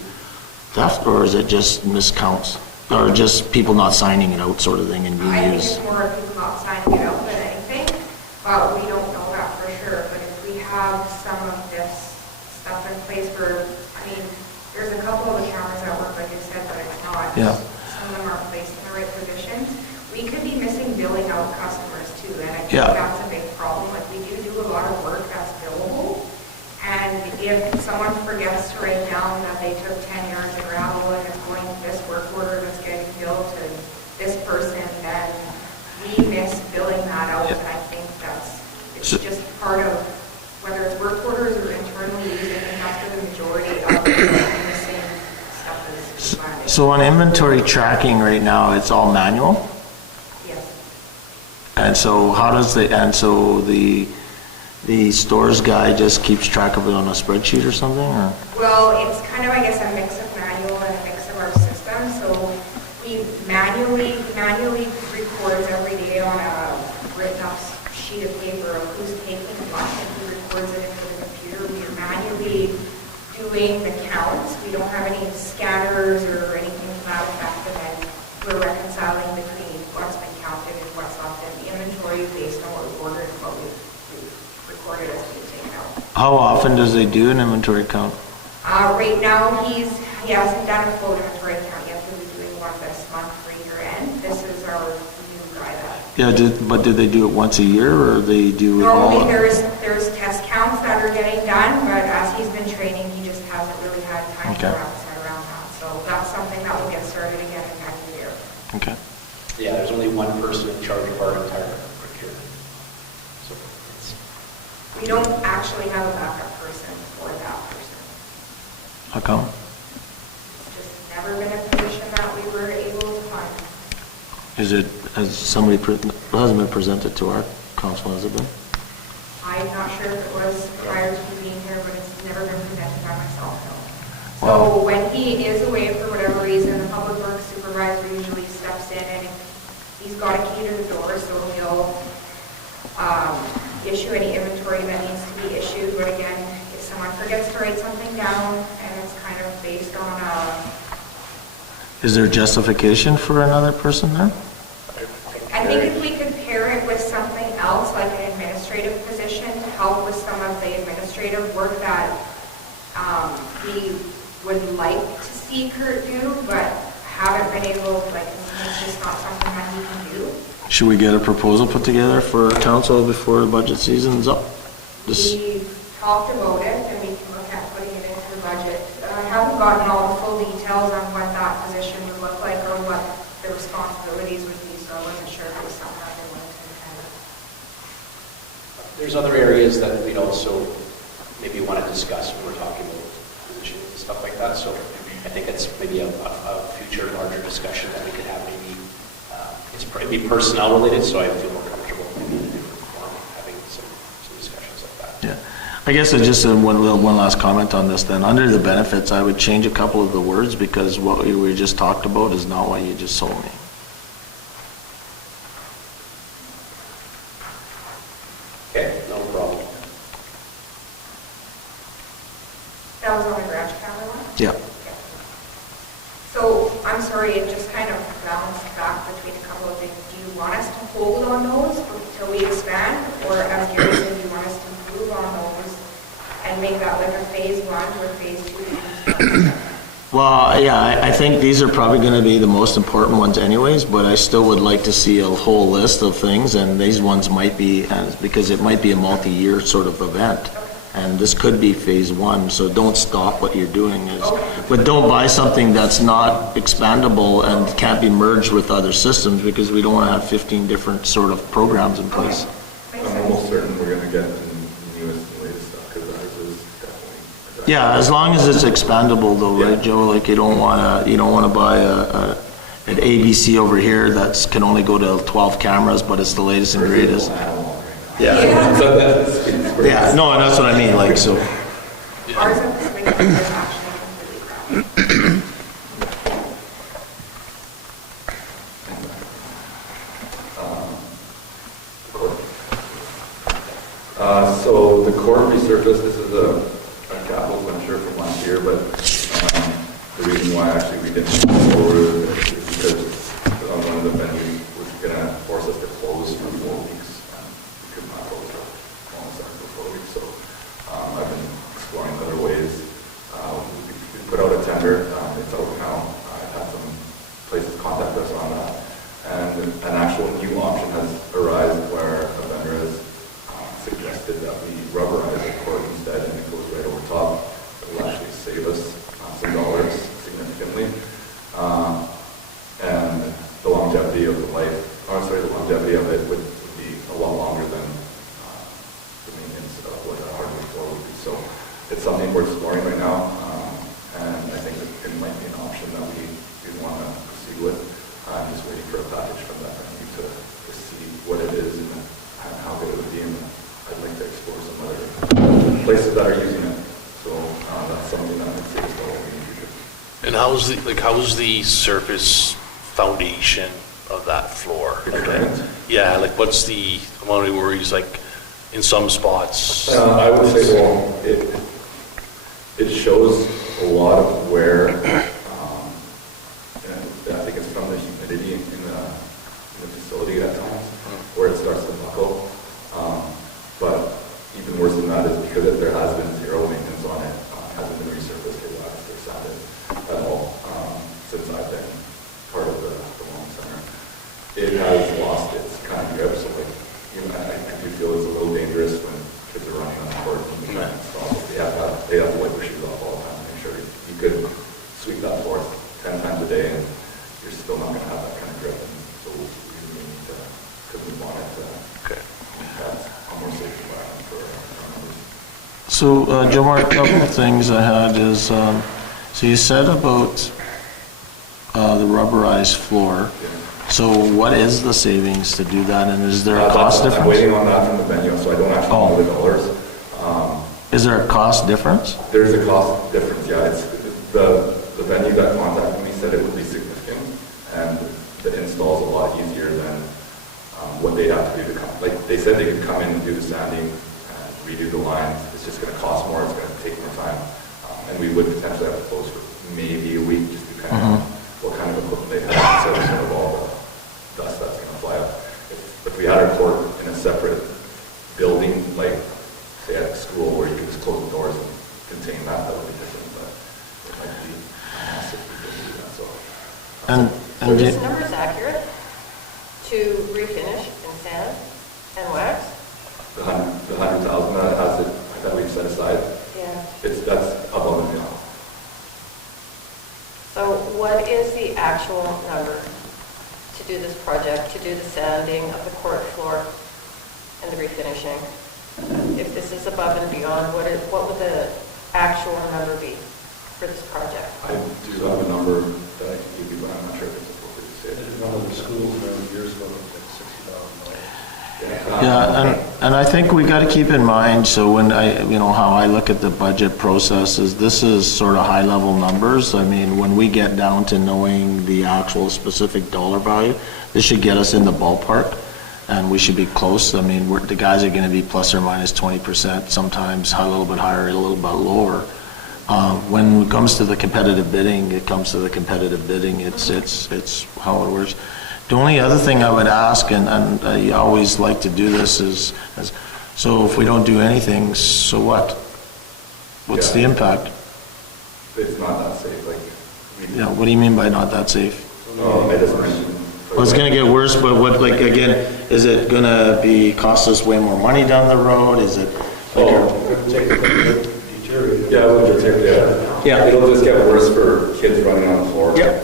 theft, or is it just miscounts? Or just people not signing it out sort of thing and I being think used? it's more of people not signing it out than anything, but we don't know that for sure. But if we have some of this stuff in place where, I mean, there's a couple of the cameras that work like you said, but it's not. Yeah. Some of them aren't placed in the right positions. We could be missing billing out customers too, and I think Yeah. that's a big problem. Like, we do a lot of work that's billable. And if someone forgets to write down that they took 10 yards of gravel and it's going to this work order that's getting billed to this person, then we miss billing that out. And I think it's just part of, whether it's work orders or internally used, I think that's where the majority of the missing stuff is landing. So on inventory tracking right now, it's all manual? Yes. And so the stores guy just keeps track of it on a spreadsheet or something, or? Well, it's kind of, I guess, a mix of manual and a mix of our system. So we manually records every day on a written up sheet of paper of who's taking what, and who records it into the computer. We are manually doing the counts. We don't have any scanners or anything to that effect, and then we're reconciling between what's been counted and what's left in the inventory based on what we ordered and what we've recorded as being taken out. How often does they do an inventory count? Right now, he hasn't done a full inventory count yet. He'll be doing one this month for year end. This is our new guy that. Yeah, but did they do it once a year, or they do it all? Normally, there's test counts that are getting done, but as he's been training, he just hasn't really had time to wrap his head around that. So that's something that will get started again in that new year. Okay. Yeah, there's only one person in charge of our entire procurement. So it's, We don't actually have a backup person for that person. How come? It's just never been a position that we were able to find. Has somebody, it hasn't been presented to our council, has it been? I'm not sure if it was prior to me being here, but it's never been presented by myself, no. Wow. So when he is away for whatever reason, the public works supervisor usually steps in, and he's got a key to the door, so he'll issue any inventory that needs to be issued. But again, if someone forgets to write something down, and it's kind of based on Is there justification for another person there? I think if we could pair it with something else, like an administrative position, to help with some of the administrative work that we would like to see Kurt do, but haven't been able, like, it's just not something that he can do. Should we get a proposal put together for council before the budget season's up? We talked about it, and we can look at putting it into the budget. I haven't gotten all the full details on what that position would look like or what the responsibilities would be, so I wasn't sure if it was something I'd been willing to kind of. there's other areas that we'd also maybe want to discuss when we're talking about positions and stuff like that. So I think it's maybe a future larger discussion that we could have. Maybe it'd be personnel related, so I feel more comfortable maybe in a different form having some discussions like that. Yeah. I guess I just one last comment on this then. Under the benefits, I would change a couple of the words because what we just talked about is not what you just told me. Okay, no problem. That was on the garage camera one? Yeah. So, I'm sorry, it just kind of bounced back between a couple of things. Do you want us to hold on those until we expand? Or as Gary said, do you want us to move on those and make that like a phase one or phase two? Well, yeah, I think these are probably going to be the most important ones anyways, but I still would like to see a whole list of things, and these ones might be, because it might be a multi-year sort of event. And this could be phase one, so don't stop what you're doing. But don't buy something that's not expandable and can't be merged with other systems, because we don't want to have 15 different sort of programs in place. I'm almost certain we're gonna get the newest and latest stuff, because ours is definitely. Yeah, as long as it's expandable though, right, Joe? Like you don't want to buy an ABC over here that can only go to 12 cameras, but it's the latest and greatest. Yeah. Yeah, no, and that's what I mean, like, so. Ours of the swing is actually completely So the court resurfaced, this is a capital venture from last year, but the the reason why actually we didn't move forward is because one of the venues was gonna force us to close for 4 weeks, and we could not close for 4 weeks, so I've been exploring other ways. We put out a tender, it's out now. I've had some places contact us on that, and an actual new option has arisen where a vendor has suggested that we rubberize the court instead, and it goes right over top. It will actually save us some dollars significantly, and the longevity of the longevity of it would be a lot longer than the maintenance of what a hardwood floor would be. So it's something we're exploring right now, and I think that it might be an option that we want to proceed with. I'm just waiting for a package from that venue to see what it is and how good it would be, and I'd like to explore some other places that are using it. So that's something that I'd say is what we need to do. And how's the surface foundation of that floor? Yeah, like what's the amount of worries, like in some spots? I would say, well, it shows a lot of wear. I think it's from the humidity in the facility at times, where it starts to buckle. But even worse than that is because there has been zero maintenance on it. It hasn't been resurfaced or waxed or sanded at all since I've been part of the Wellness Center. It has lost its kind of grip, so like, I do feel it's a little dangerous when kids are running on the court and they have to wipe their shoes off all the time to make sure you could sweep that floor 10 times a day and you're still not going to have that kind of grip. And so we really need to move on it to have a more safe environment for our members. So, Joe Mark, a couple of things I had is, so you said about the rubberized floor. So what is the savings to do that, and is there a cost difference? I'm waiting on that from the venue, so I don't actually know the dollars. Is there a cost difference? There's a cost difference, yeah. It's the venue that contacted me said it would be significant, and the install is a lot easier than what they have to do to come. Like they said, they could come in and do the sanding, and redo the lines. It's just going to cost more. It's going to take more time, and we would potentially have to close for maybe a week, just depending on what kind of equipment they have, so it's of all the dust that's going to fly up. If we had a court in a separate building, like say at school, where you could just close the doors and contain that would be different, but it might be massive if we didn't do that, so. Are these numbers accurate to refinish and sand and wax? The 100,000 that we've set aside, Yeah. that's above and beyond. So what is the actual number to do this project, to do the sanding of the court floor and the refinishing? If this is above and beyond, what would the actual number be for this project? I do have a number that I can give you, but I'm not sure if it's appropriate to say it. One of the schools years ago was like $60,000. Yeah, and I think we got to keep in mind, so when how I look at the budget processes, this is sort of high-level numbers. I mean, when we get down to knowing the actual specific dollar value, this should get us in the ballpark, and we should be close. I mean, the guys are going to be plus or minus 20%, sometimes a little bit higher, a little bit lower. When it comes to the competitive bidding, it's how it works. The only other thing I would ask, and I always like to do this, is so if we don't do anything, so what? What's the impact? It's not that safe. What do you mean by not that safe? I just mentioned. Well, it's going to get worse, but what? Like again, is it going to cost us way more money down the road? Is it? Yeah, we'll deteriorate. Yeah, it'll just get worse for kids running on the floor. Yep.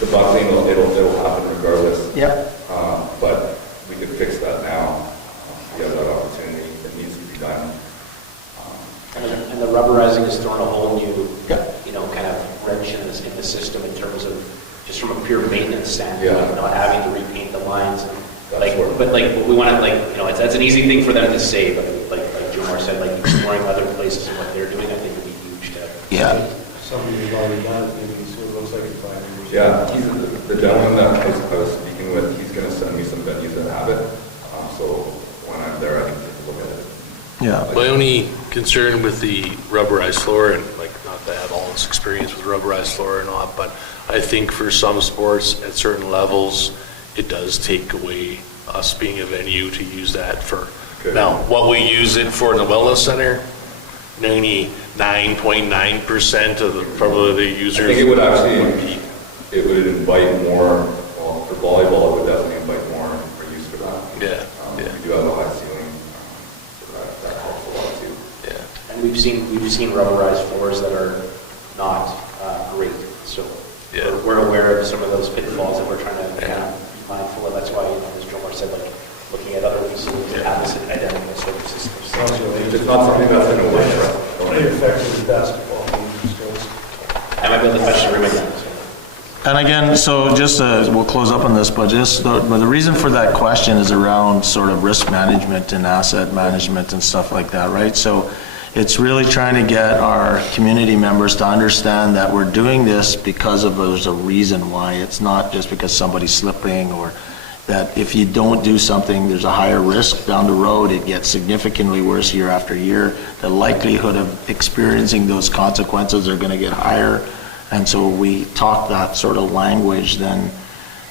The buckling, it'll happen regardless. Yep. But we can fix that now. We have that opportunity that needs to be done. And the rubberizing has thrown a whole new, kind of wrench in the system in terms of just from a pure maintenance standpoint, not having to repaint the lines. And but we want to that's an easy thing for them to say, but like Jomar said, exploring other places and what they're doing, I think would be huge. Yeah. Something you've already done, maybe so it looks like in 5 years. Yeah, the gentleman that I was speaking with, he's going to send me some venues that have it. So when I'm there, I can take a look at it. Yeah. My only concern with the rubberized floor, and not to add all it's experience with rubberized floor or not, but I think for some sports at certain levels, it does take away us being a venue to use that for. Okay. Now, what we use it for in the wellness center, 99.9% of the probably the users. I think it would actually, it would invite more, well, for volleyball, it would definitely invite more use for that. Yeah, yeah. We do have a high ceiling, so that helps a lot too. Yeah. And we've seen rubberized floors that are not great, so Yeah. we're aware of some of those pitfalls that we're trying to kind of be mindful of. That's why, as Joe Moore said, like, looking at other facilities that have this identical sort of system. It's not something that's in a way. Pretty effective in basketball games, so I might be able to touch the rim again. And again, so just, we'll close up on this, but the reason for that question is around sort of risk management and asset management and stuff like that, right? So it's really trying to get our community members to understand that we're doing this because there's a reason why. It's not just because somebody's slipping, or that if you don't do something, there's a higher risk down the road. It gets significantly worse year after year. The likelihood of experiencing those consequences are going to get higher. And so we talk that sort of language, then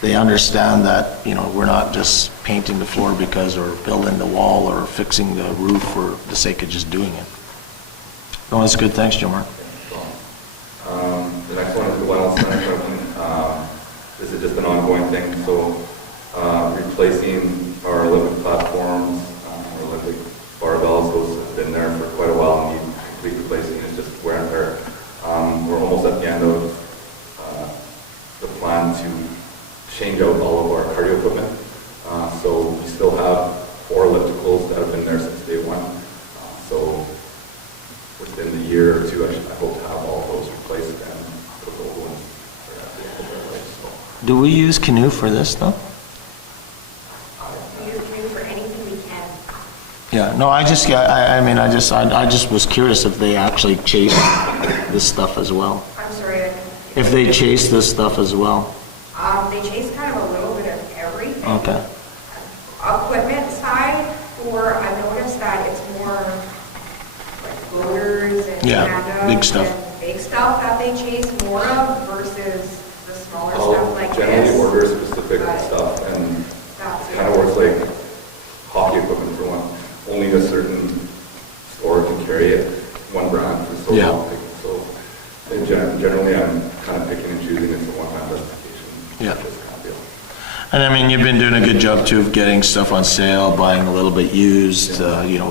they understand that, we're not just painting the floor because, or building the wall or fixing the roof for the sake of just doing it. No, that's good. Thanks, Joe Mark. The next one is the wellness center equipment. This is just an ongoing thing, so replacing our Olympic platforms, our Olympic barbells, those have been there for quite a while and need complete replacing. It's just wear and tear. We're almost at the end of the plan to change out all of our cardio equipment. So we still have 4 ellipticals that have been there since day one. So within the year or two, I hope to have all of those replaced and the old ones are at the end of their life. So Do we use Canoe for this, though? We use Canoe for anything we can. Yeah, no, I just was curious if they actually chase this stuff as well. I'm sorry. If they chase this stuff as well. They chase kind of a little bit of everything. Okay. Equipment side, I've noticed that it's more like loaders and Yeah, stand-ups big stuff. and big stuff that they chase more of versus the smaller stuff like generally this. order specific stuff, and That's it kind of works like hockey equipment for one. Only a certain store can carry it, one brand for so Yeah. long. So generally, I'm kind of picking and choosing. It's a one-time justification. Yeah. This kind of deal. And I mean, you've been doing a good job too of getting stuff on sale, buying a little bit used,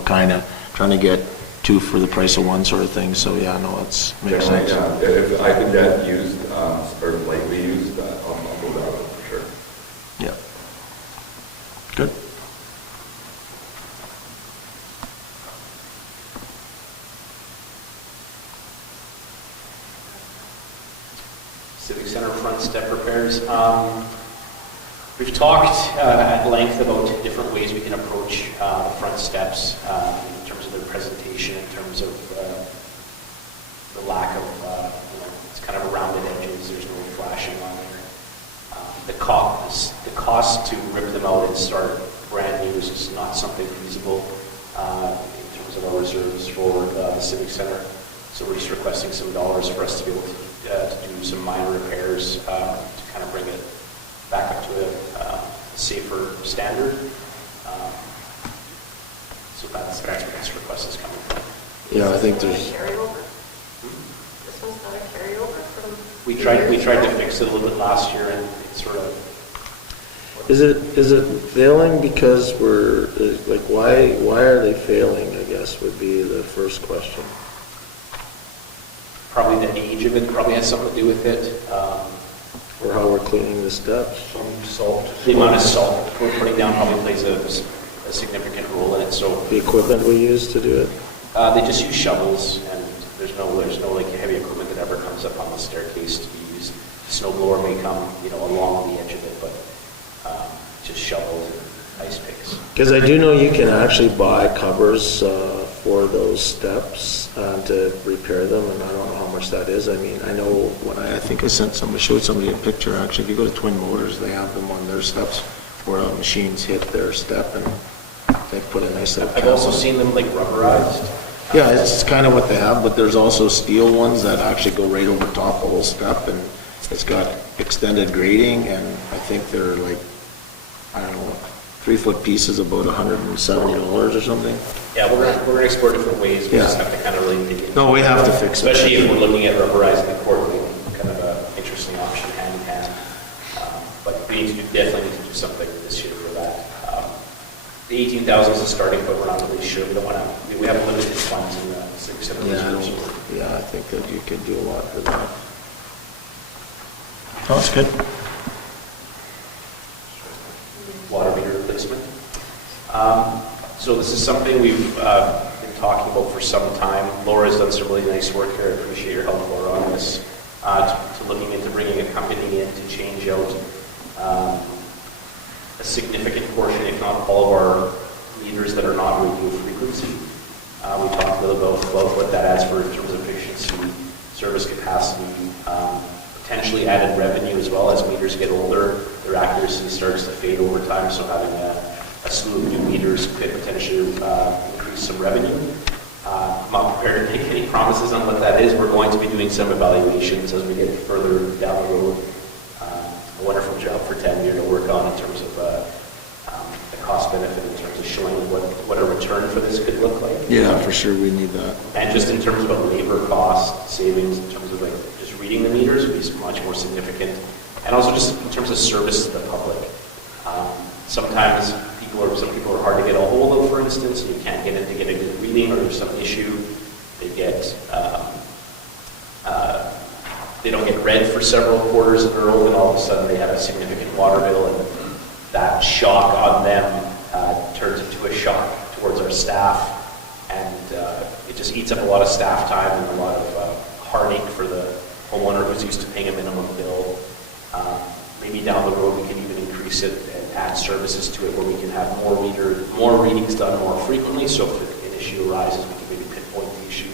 kind of trying to get 2 for the price of 1 sort of thing. So yeah, no, it's makes Generally, sense. yeah. If I could get used, or lightly used, I'll go that route for sure. Yeah. Good. Civic Center front step repairs. We've talked at length about different ways we can approach the front steps in terms of their presentation, in terms of the lack of, it's kind of rounded edges, there's no flashing on there. The cost to rip them out and start brand new is just not something feasible in terms of our reserves for the Civic Center. So we're just requesting some dollars for us to be able to do some minor repairs to kind of bring it back up to a safer standard. So that's where this request is coming from. Yeah, I think Is this there's, not a carryover? This one's not a carryover from? We tried to fix it a little bit last year, and it sort of, is it failing because why are they failing, I guess, would be the first question. probably the age of it probably has something to do with it. Or how we're cleaning the steps. some salt. The amount of salt we're putting down probably plays a significant role in it. So The equipment we use to do it. they just use shovels, and there's no like heavy equipment that ever comes up on the staircase to be used. Snow blower may come, along the edge of it, but just shovels and ice picks. Because I do know you can actually buy covers for those steps to repair them, and I don't know how much that is. I mean, I know I think I showed somebody a picture actually. If you go to Twin Motors, they have them on their steps where machines hit their step and they put a nice little I've cap also on it. seen them like rubberized, Yeah, it's kind of what they have, but there's also steel ones that actually go right over top the whole step, and it's got extended grading, and I think they're like, I don't know, 3-foot pieces, about $170 or something. Yeah, we're gonna explore different ways, we just Yeah. have to kind of really dig in. No, we have to fix it. Especially if we're looking at rubberizing the court, kind of an interesting option hand in hand. But we definitely need to do something this year for that. The 18,000 is a starting point, we're not really sure, we don't want to, we have limited funds in the 6-7 reserves. Yeah, I think that you could do a lot for that. Oh, that's good. Water meter replacement. So this is something we've been talking about for some time. Laura's done some really nice work here. I appreciate your help, Laura, on this. To looking into bringing a company in to change out a significant portion, if not all, of our meters that are not radio frequency. We talked a little bit about what that adds for in terms of efficiency, service capacity, potentially added revenue as well. As meters get older, their accuracy starts to fade over time, so having a slew of new meters could potentially increase some revenue. I'm not prepared to make any promises on what that is. We're going to be doing some evaluations as we get further down the road. A wonderful job for Tanvir to work on in terms of the cost benefit, in terms of showing what a return for this could look like. Yeah, for sure, we need that. And just in terms of a labor cost savings, in terms of like just reading the meters would be much more significant. And also just in terms of service to the public. Sometimes some people are hard to get a hold of, for instance, you can't get in to get a good reading, or there's some issue. They don't get read for several quarters in a row, and all of a sudden they have a significant water bill, and that shock on them turns into a shock towards our staff, and it just eats up a lot of staff time and a lot of heartache for the homeowner who's used to paying a minimum bill. Maybe down the road we can even increase it and add services to it where we can have more readings done more frequently. So if an issue arises, we can maybe pinpoint the issue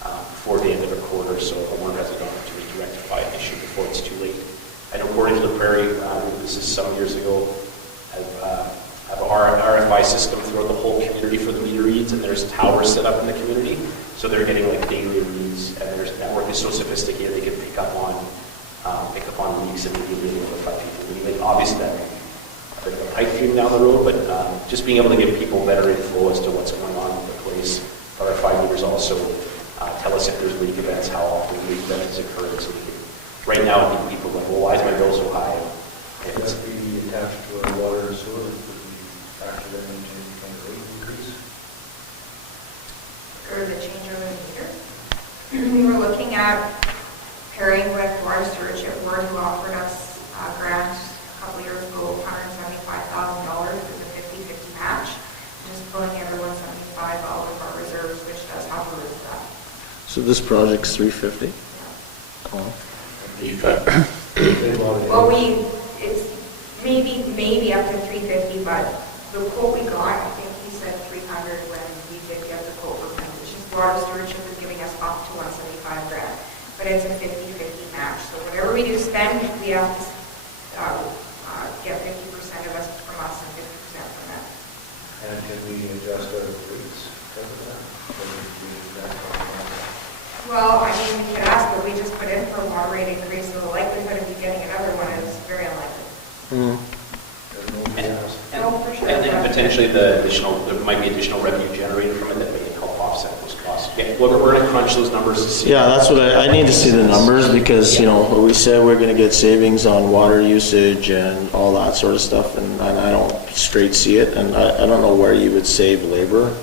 before the end of a quarter, so the homeowner has an opportunity to rectify an issue before it's too late. I know Portage La Prairie, this is some years ago, have a RFI system throughout the whole community for the meter reads, and there's towers set up in the community, so they're getting like daily reads, and their network is so sophisticated they can pick up on leaks immediately and notify people. Like, obviously that may be a bit of a pipe dream down the road, but just being able to give people better info as to what's going on with the place. RFI meters also tell us if there's leak events, how often leak events occur. So right now, people are like, well, why is my bill so high? Would that be attached to our water and sewer? Would we factor that into any kind of rate increase? Or the change of the meter. We were looking at pairing with Water Stewardship Board, who offered us a grant a couple years ago, $175,000 with a 50-50 match, just pulling everyone $75 out of our reserves, which does help with that. So this project's $350? Oh. Well, it's maybe up to $350, but the quote we got, I think he said $300 when we did get the quote for him, which is Water Stewardship is giving us up to $175 grand. But it's a 50-50 match. So whatever we do spend, we have to get 50% of us from us and 50% from them. And can we adjust our rates because of that? Or would we do that? Well, I mean, we could ask, but we just put in for a water rate increase, so the likelihood of you getting another one is very unlikely. There's no gas. No, for sure. And then potentially there might be additional revenue generated from it that may help offset those costs. Yeah, we're going to crunch those numbers to see. Yeah, that's what I need to see the numbers, because, you know, we said we're gonna get savings on water usage and all that sort of stuff, and I don't straight see it, and I don't know where you would save labor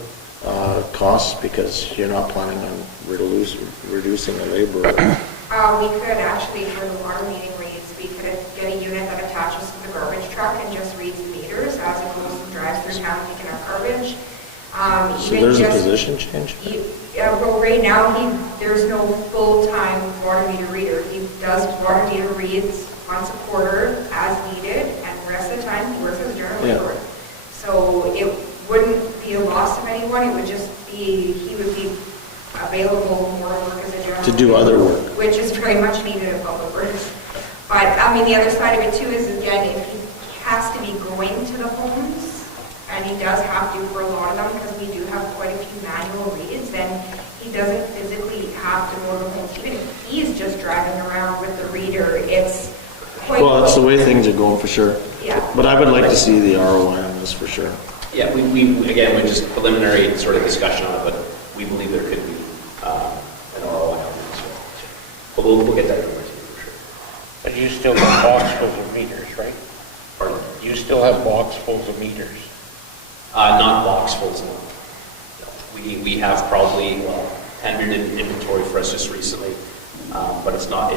costs, because you're not planning on reducing the labor. We could actually, for the water meeting reads, we could get a unit that attaches to the garbage truck and just reads the meters as it goes and drives through town picking up garbage. So there's a position change? Well, right now, there's no full-time water meter reader. He does water meter reads once a quarter as needed, and the rest of the time he works as a general laborer. So it wouldn't be a loss of anyone, it would just be, he would be available more work as a general To do other work. which is very much needed in public works. But, I mean, the other side of it too is, again, if he has to be going to the homes and and he does have to for a lot of them, because we do have quite a few manual reads, and he doesn't physically have to go to home. Even if he's just driving around with the reader, it's quite... Well, that's the way things are going for sure. Yeah. But I would like to see the ROI on this for sure. Yeah, we again, we're just preliminary sort of discussion on it, but we believe there could be an ROI on it as well. But we'll get that over to you for sure. But you still have boxfuls of meters, right? Pardon? You still have boxfuls of meters. Not boxfuls, no. We have probably, 10 in inventory for us just recently, but it's not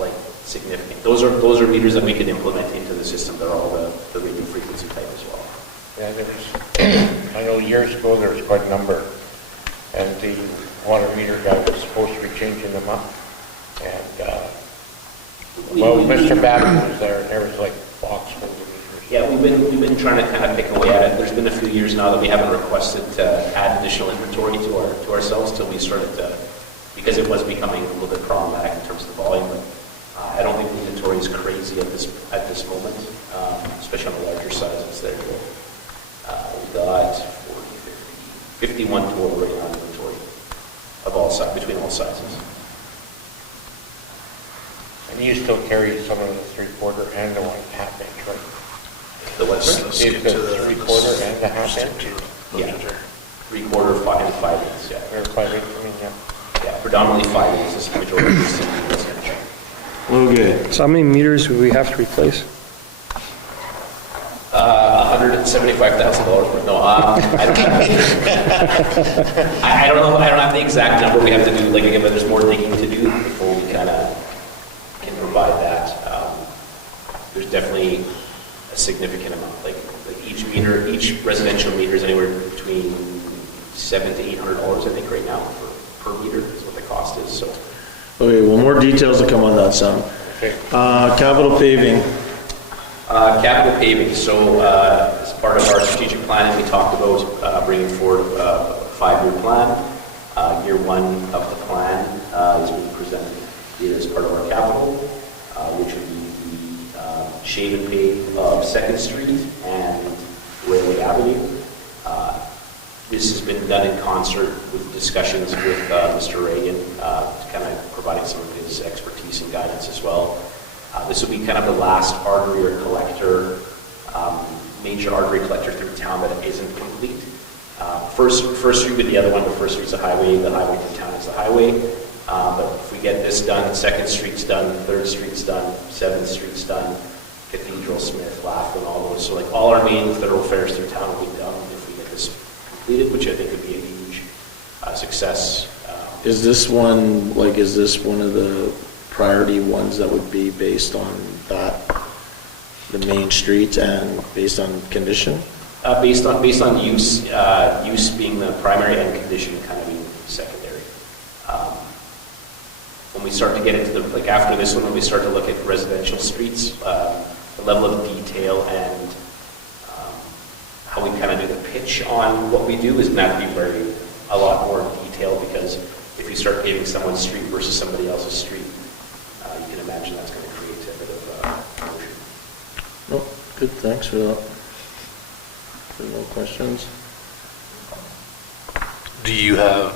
like significant. Those are meters that we can implement into the system. They're all the radio frequency type as well. Yeah, there was, I know years ago there was quite a number, and the water meter guy was supposed to be changing them up. And, well, Mr. Babbitt was there, and there was like boxfuls of meters. Yeah, we've been trying to kind of pick away at it. There's been a few years now that we haven't requested to add additional inventory to ourselves till we started to, because it was becoming a little bit problematic in terms of the volume. But I don't think the inventory is crazy at this moment, especially on the larger sizes there. We've got 40, 50, 51 total right now inventory of all sizes, between all sizes. And you still carry some of the 3/4 and the 1/2 inch, right? The what's Let's Is get the to the 3/4 and the 1/2 inch? Yeah, 3/4, 5, and 5 eighths, yeah. Or 5 inch, I mean, yeah. Yeah, predominantly 5 eighths is the majority of the system. Okay. So how many meters would we have to replace? $175,000, but no, I don't know. I don't have the exact number. We have to do, like, again, but there's more digging to do before we kind of can provide that. There's definitely a significant amount. Like each meter, each residential meter is anywhere between $700 to $800, I think, right now per meter is what the cost is. So. Okay, well, more details to come on that, Sam. Capital paving. Capital paving. So as part of our strategic planning, we talked about bringing forward a 5-year plan. Year 1 of the plan is being presented here as part of our capital, which would be the shade and pave of 2nd Street and Railway Avenue. This has been done in concert with discussions with Mr. Reagan, kind of providing some of his expertise and guidance as well. This will be kind of the last artery or collector, major artery collector through town that isn't complete. First Street would be the other one, but First Street's a highway, the highway through town is the highway. But if we get this done, 2nd Street's done, 3rd Street's done, 7th Street's done, Cathedral, Smith, Laughlin, all those. So like all our main federal fairs through town will be done if we get this completed, which I think would be a huge success. Is this one of the priority ones that would be based on the main streets and based on condition? Based on use, use being the primary and condition kind of being secondary. When we start to get into after this one, when we start to look at residential streets, the level of detail and how we kind of do the pitch on what we do is going to have to be a lot more detailed, because if you start paving someone's street versus somebody else's street, you can imagine that's going to create a bit of motion. No, good, thanks for that. Any more questions? Do you have,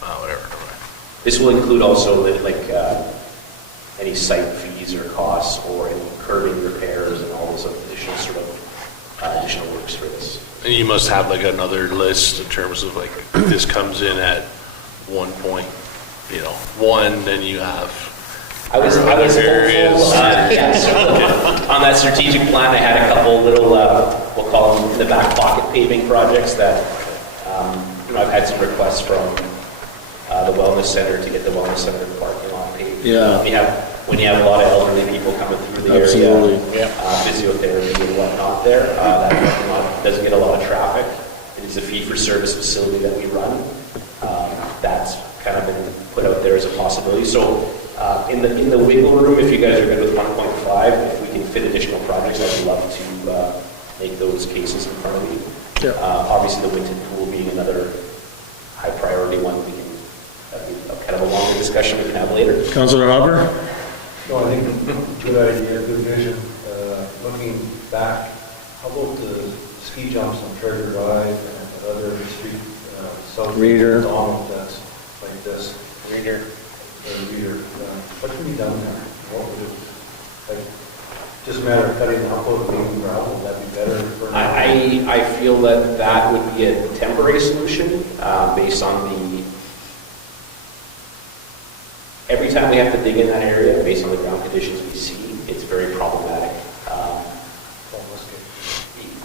whatever, never mind. This will include also any site fees or costs or any curbing repairs and all those additional sort of additional works for this. And you must have like another list in terms of like, if this comes in at 1.1, then you have. I was hopeful. So on that strategic plan, I had a couple little, we'll call them in the back pocket paving projects that I've had some requests from the wellness center to get the wellness center parking lot paved. Yeah. When you have a lot of elderly people coming through the Absolutely. area, physiotherapy and whatnot there, that parking lot doesn't get a lot of traffic. It is a fee-for-service facility that we run. That's kind of been put out there as a possibility. So in the wiggle room, if you guys are good with 1.5, if we can fit additional projects, I'd love to make those cases in front of you. Yeah. Obviously, the Winton Pool being another high priority one, we can kind of a longer discussion we can have later. Councillor Hopper? No, I think good idea, good vision. Looking back, how about the ski jumps on Treasure Drive and that other street, south. Reader. Donald, that's like this. Reader. Reader. What can be done there? What would it, like, just a matter of cutting out of maybe gravel, would that be better for? I feel that that would be a temporary solution, based on every time we have to dig in that area, based on the ground conditions we see, it's very problematic.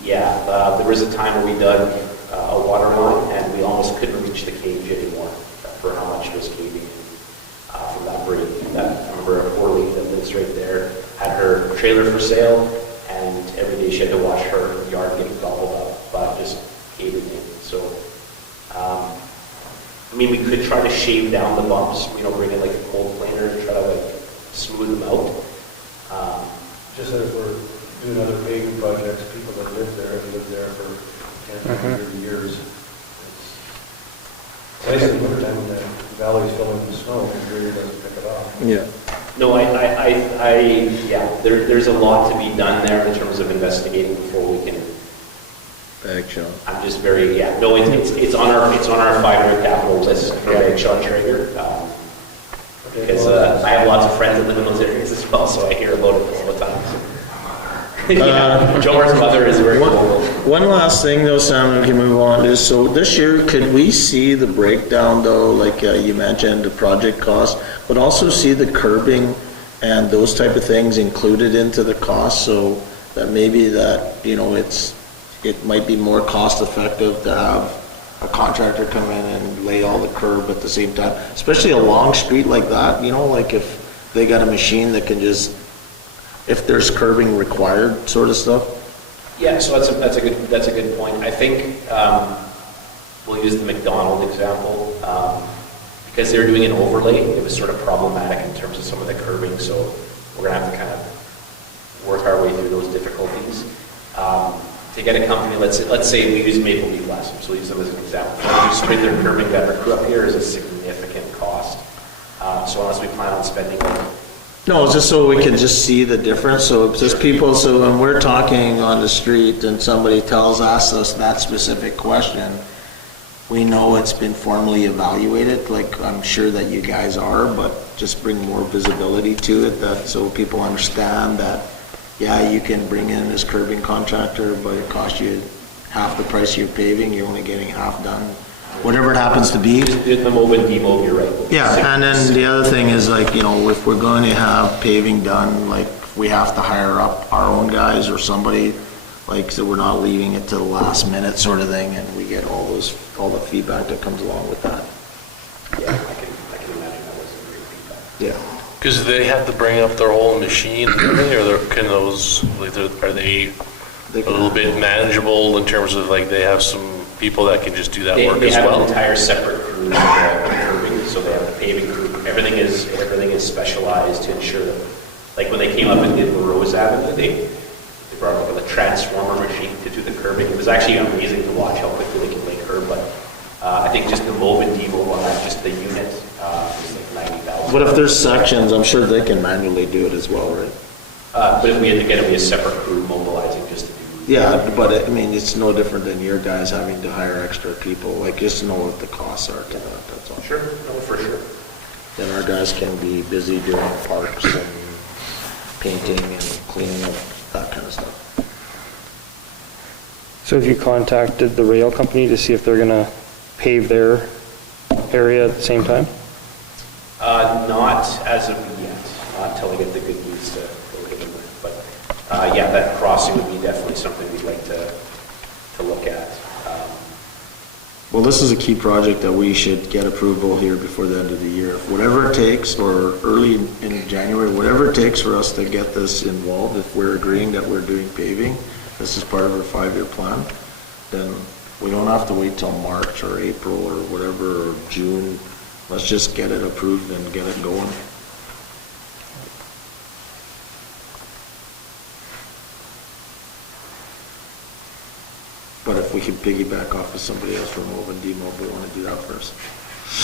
Yeah, there was a time where we dug a water line and we almost couldn't reach the cage anymore for how much was caving in from that break. I remember a poor lady that lives right there had her trailer for sale, and every day she had to watch her yard get gobbled up by just caving in. So, I mean, we could try to shave down the bumps, bring in like a cold planer to try to like smooth them out. Just as we're doing other paving projects, people that live there have lived there for 10, 30 years. It's nice in the wintertime when the valley's filling with snow and it really doesn't pick it up. Yeah. No, yeah, there's a lot to be done there in terms of investigating before we can. Eggshell. I'm just very, no, it's on our 5-year capital list for Eggshell and Traeger. Because I have lots of friends that live in those areas as well, so I hear about it all the time. Yeah, Jomer's mother is very cool. One last thing though, Sam, we can move on to, so this year, could we see the breakdown though, like you mentioned, the project cost, but also see the curbing and those type of things included into the cost, so that maybe that, it might be more cost effective to have a contractor come in and lay all the curb at the same time, especially a long street like that, like if they got a machine that can just, if there's curbing required sort of stuff. Yeah, so that's a good point. I think we'll use the McDonald example because they're doing an overlay. It was sort of problematic in terms of some of the curbing, so we're gonna have to kind of work our way through those difficulties. To get a company, let's say we use Maple Leaf last year, so we'll use them as an example. To spray their curbing gutter crew up here is a significant cost. So unless we plan on spending. No, it's just so we can just see the difference, so it's just people, so when we're talking on the street and somebody asks us that specific question, we know it's been formally evaluated, like I'm sure that you guys are, but just bring more visibility to it, that so people understand that, yeah, you can bring in this curbing contractor, but it costs you half the price of your paving, you're only getting half done, whatever it happens to be. Just do the mob and demob, you're right. Yeah, and then the other thing is like, if we're going to have paving done, like we have to hire up our own guys or somebody, like, so we're not leaving it to the last minute sort of thing, and we get all the feedback that comes along with that. Yeah, I can imagine that was a great feedback. Yeah. Because they have to bring up their whole machine, or can those, are they a little bit manageable in terms of like they have some people that can just do that work as well? They have an entire separate crew for the curbing, so they have the paving crew. Everything is specialized to ensure that, like when they came up and did LaRose Avenue, they brought like a transformer machine to do the curbing. It was actually amazing to watch how quickly they can lay curb, but I think just the mob and demob on that, just the unit, is like $90,000. But if there's sections, I'm sure they can manually do it as well, right? But if we had to get a separate crew mobilizing just to do. Yeah, but it's no different than your guys having to hire extra people, like just know what the costs are to that, that's all. Sure, no, for sure. Then our guys can be busy doing parks and painting and cleaning up, that kind of stuff. So have you contacted the rail company to see if they're gonna pave their area at the same time? Not as of yet, not until I get the good news to look at them. But yeah, that crossing would be definitely something we'd like to look at. Well, this is a key project that we should get approval here before the end of the year. Whatever it takes, or early in January, whatever it takes for us to get this involved, if we're agreeing that we're doing paving, this is part of our 5-year plan, then we don't have to wait till March or April or whatever, or June. Let's just get it approved and get it going. But if we can piggyback off of somebody else from Mob and Demob, we want to do that first.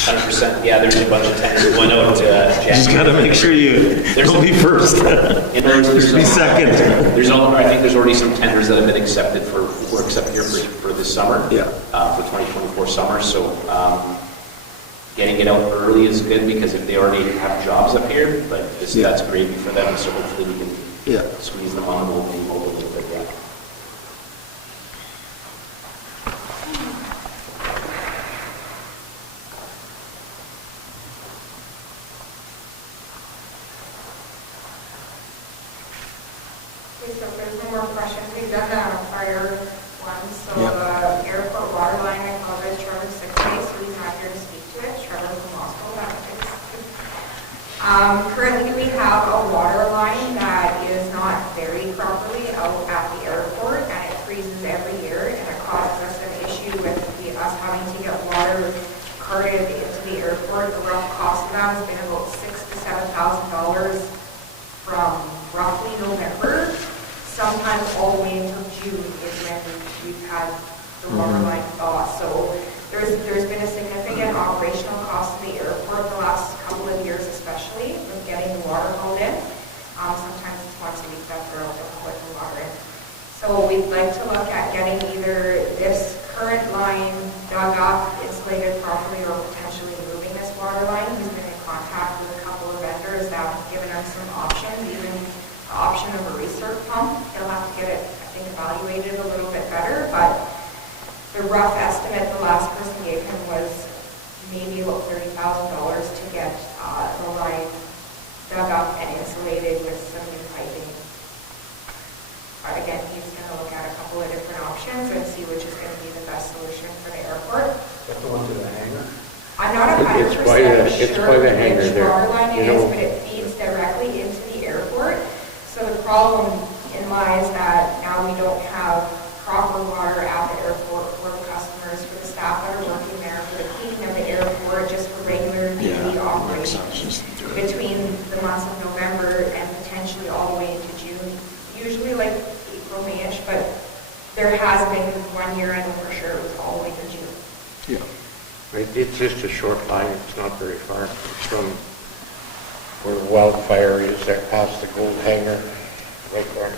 100%. Yeah, there's a bunch of tanks going out. Just got to make sure you don't be first. Just be second. I think there's already some tenders that have been accepted for work accepted here for this summer. Yeah. For 2024 summer, so getting it out early is good because if they already have jobs up here, but that's gravy for them, so hopefully we can squeeze them on a little bit, yeah. Okay, so if there's no more questions, we've done that on a prior one. So Yep. the airport water line, I apologize, Trevor's sick today, so he's not here to speak to it. Trevor from Moscow, currently we have a water line that is not buried properly out at the airport, and it freezes every year, and it causes us an issue with us having to get water carted into the airport. The rough cost of that has been about $6,000 to $7,000 from roughly November, sometimes all the way until June is when we've had the water line thaw. So there's been a significant operational cost to the airport the last couple of years, especially with getting the water hauled in. Sometimes it's once a week that they're out there putting the water in. So we'd like to look at getting either this current line dug up, insulated properly, or potentially moving this water line. He's been in contact with a couple of vendors that have given us some options, even the option of a recirc pump. He'll have to get it, I think, evaluated a little bit better, but the rough estimate the last person gave him was maybe about $30,000 to get the line dug up and insulated with some new piping. But again, he's going to look at a couple of different options and see which is going to be the best solution for the airport. That's the one to the hangar? I'm not 100% It's by the hangar which there, water line it you is, know. but it feeds directly into the airport. So the problem in lies that now we don't have proper water at the airport for the customers, for the staff that are working there, for the cleaning of the airport, just for regular daily operations between the months of November and potentially all the way into June, usually like April, May-ish, but there has been 1 year, I know for sure, it was all the way to June. It's just a short line, it's not very far. It's from where Wildfire is, there past the Gold Hangar, right there.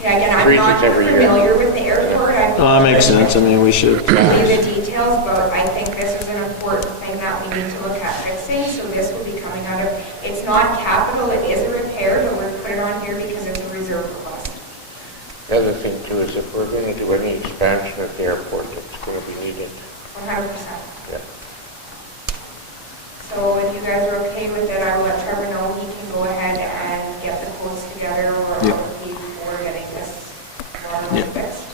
Yeah, again, I'm Freezes not every year. familiar with the airport. That makes sense. I mean, we should. Really the details, but I think this is an important thing that we need to look at fixing, so this will be coming out of, it's not capital, it is a repair, but we're put it on here because it's a reserve request. The other thing too is if we're going to do any expansion at the airport, it's going to be needed. 100%. Yeah. So if you guys are okay with it, I will let Trevor know he can go ahead and get the quotes together or before getting this water line fixed.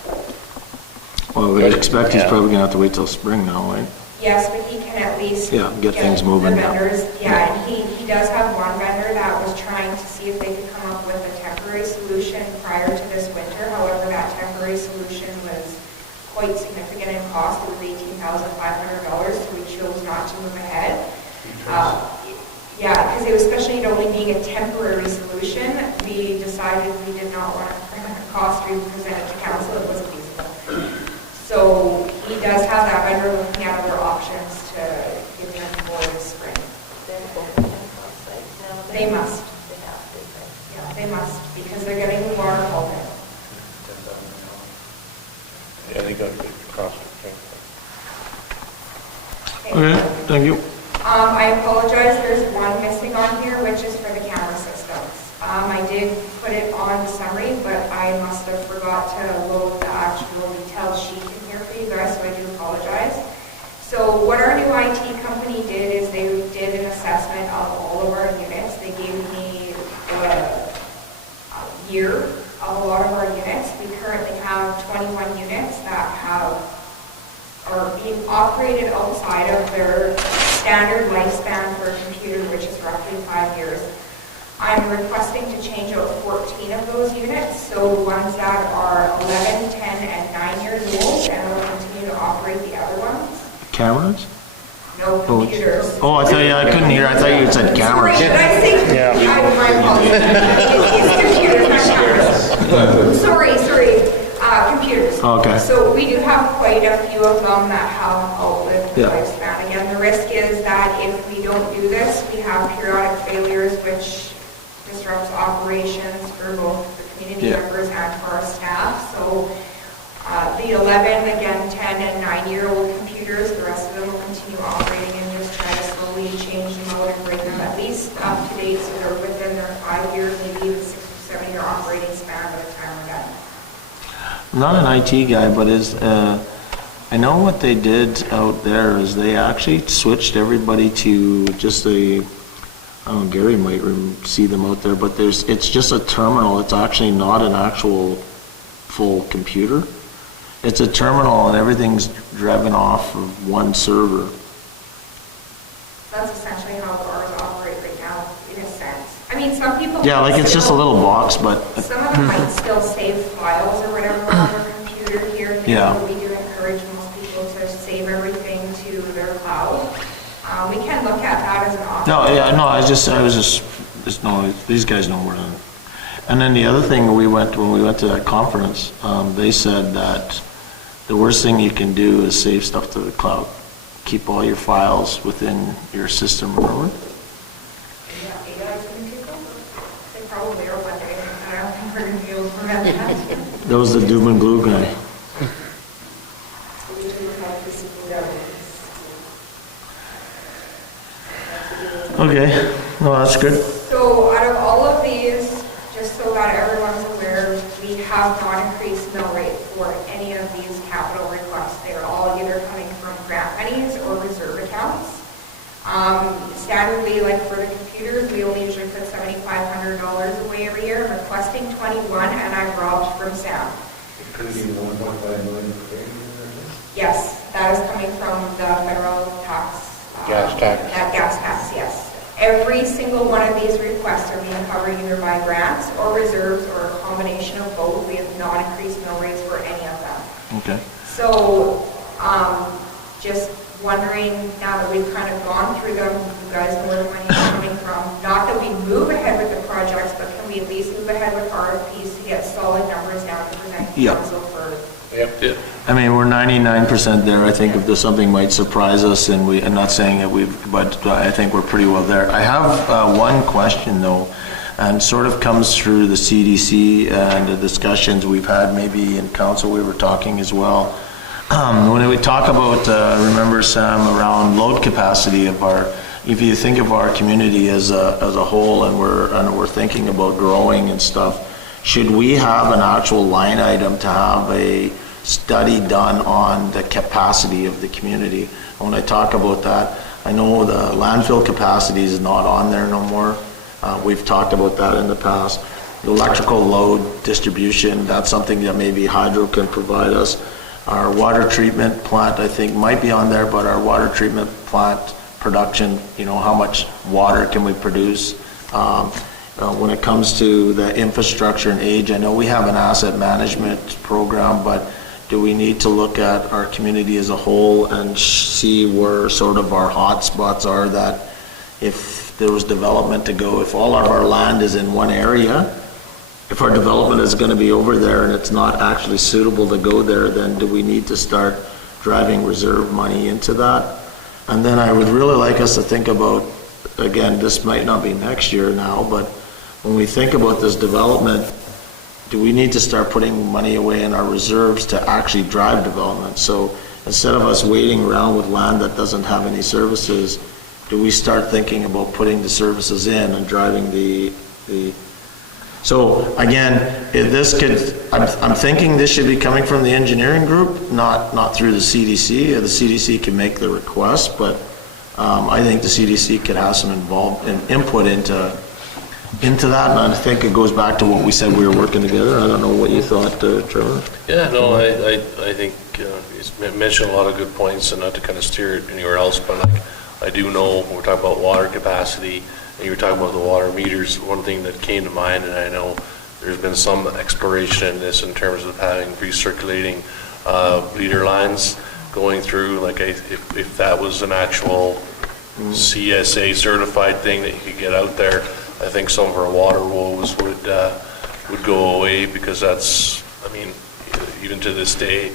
Well, we expect he's probably gonna have to wait till spring now, right? Yes, but he can at least get things moving. The vendors, and he does have one vendor that was trying to see if they could come up with a temporary solution prior to this winter. However, that temporary solution was quite significant in cost. It was $18,500, so we chose not to move ahead. Because it was, especially only being a temporary solution, we decided we did not want to bring the cost we presented to council. It wasn't feasible. So he does have that vendor looking at other options to give them more this spring. They must. Yeah, they must, because they're getting the water hauled in. Yeah, they got to get the cost of things. Okay, thank you. I apologize, there's one missing on here, which is for the camera systems. I did put it on the summary, but I must have forgot to load the actual detailed sheet in here for you guys, so I do apologize. So what our new IT company did is they did an assessment of all of our units. They gave me a year of a lot of our units. We currently have 21 units that are being operated outside of their standard lifespan for a computer, which is roughly 5 years. I'm requesting to change out 14 of those units, so ones that are 11, 10, and 9 years old, and will continue to operate the other ones. Cameras? No computers. Oh, I couldn't hear. I thought you said cameras. Sorry, did I say? Yeah. My apologies. It's computers, not cameras. Sorry. Computers. Okay. So we do have quite a few of them that have outlived the lifespan. Again, the risk is that if we don't do this, we have periodic failures, which disrupts operations for both the community Yeah. members and to our staff. So the 11, again, 10 and 9-year-old computers, the rest of them will continue operating and just try to slowly change them out and bring them at least up to date so they're within their 5-year, maybe even 6 or 7-year operating span by the time we're done. I'm not an IT guy, but I know what they did out there is they actually switched everybody to just Gary might see them out there, but it's just a terminal. It's actually not an actual full computer. It's a terminal and everything's driven off of one server. That's essentially how ours operate right now, in a sense. I mean, some people... Yeah, like it's just a little box, but Some of them might still save files or whatever on their computer here and there. Yeah. But we do encourage most people to save everything to their cloud. We can look at that as an option. no, yeah, no, I was just no, these guys know more than. And then the other thing when we went to that conference, they said that the worst thing you can do is save stuff to the cloud. Keep all your files within your system, remember? Yeah, AI's going to take over. They probably are one day, and I don't think we're going to be able to prevent that. That was the doom and gloom guy. We do have physical governance. Okay, no, that's good. So out of all of these, just so that everyone's aware, we have not increased mill rate for any of these capital requests. They're all either coming from grant monies or reserve accounts. Standardly, like for the computers, we only usually put $7,500 away every year. I'm requesting 21, and I robbed from Sam. It could be 1.5 million per year. Yes, that is coming from the federal tax. Gas tax. That gas tax, yes. Every single one of these requests are being covered either by grants or reserves or a combination of both. We have not increased mill rates for any of them. Okay. So, just wondering, now that we've kind of gone through them, you guys know where the money is coming from. Not that we move ahead with the projects, but can we at least move ahead with RFPs to get solid numbers down to present to Yep. council for... Yeah. I mean, we're 99% there. I think if there's something might surprise us, and I'm not saying that but I think we're pretty well there. I have one question though, and sort of comes through the CDC and the discussions we've had maybe in council, we were talking as well. When we talk about, remember Sam, around load capacity of if you think of our community as a whole and we're thinking about growing and stuff, should we have an actual line item to have a study done on the capacity of the community? When I talk about that, I know the landfill capacity is not on there no more. We've talked about that in the past. The electrical load distribution, that's something that maybe Hydro can provide us. Our water treatment plant, I think, might be on there, but our water treatment plant production, how much water can we produce? When it comes to the infrastructure and age, I know we have an asset management program, but do we need to look at our community as a whole and see where sort of our hot spots are, that if there was development to go, if all of our land is in one area, if our development is going to be over there and it's not actually suitable to go there, then do we need to start driving reserve money into that? And then I would really like us to think about, again, this might not be next year now, but when we think about this development, do we need to start putting money away in our reserves to actually drive development? So instead of us waiting around with land that doesn't have any services, do we start thinking about putting the services in and driving the so again, if this could, I'm thinking this should be coming from the engineering group, not through the CDC. The CDC can make the request, but I think the CDC could have some input into that, and I think it goes back to what we said we were working together. I don't know what you thought, Trevor. Yeah, no, I think you mentioned a lot of good points, and not to kind of steer it anywhere else, but like I do know when we're talking about water capacity, and you were talking about the water meters, one thing that came to mind, and I know there's been some exploration in this in terms of having recirculating leader lines going through, like if that was an actual CSA certified thing that you could get out there, I think some of our water woes would go away, because that's, I mean, even to this day,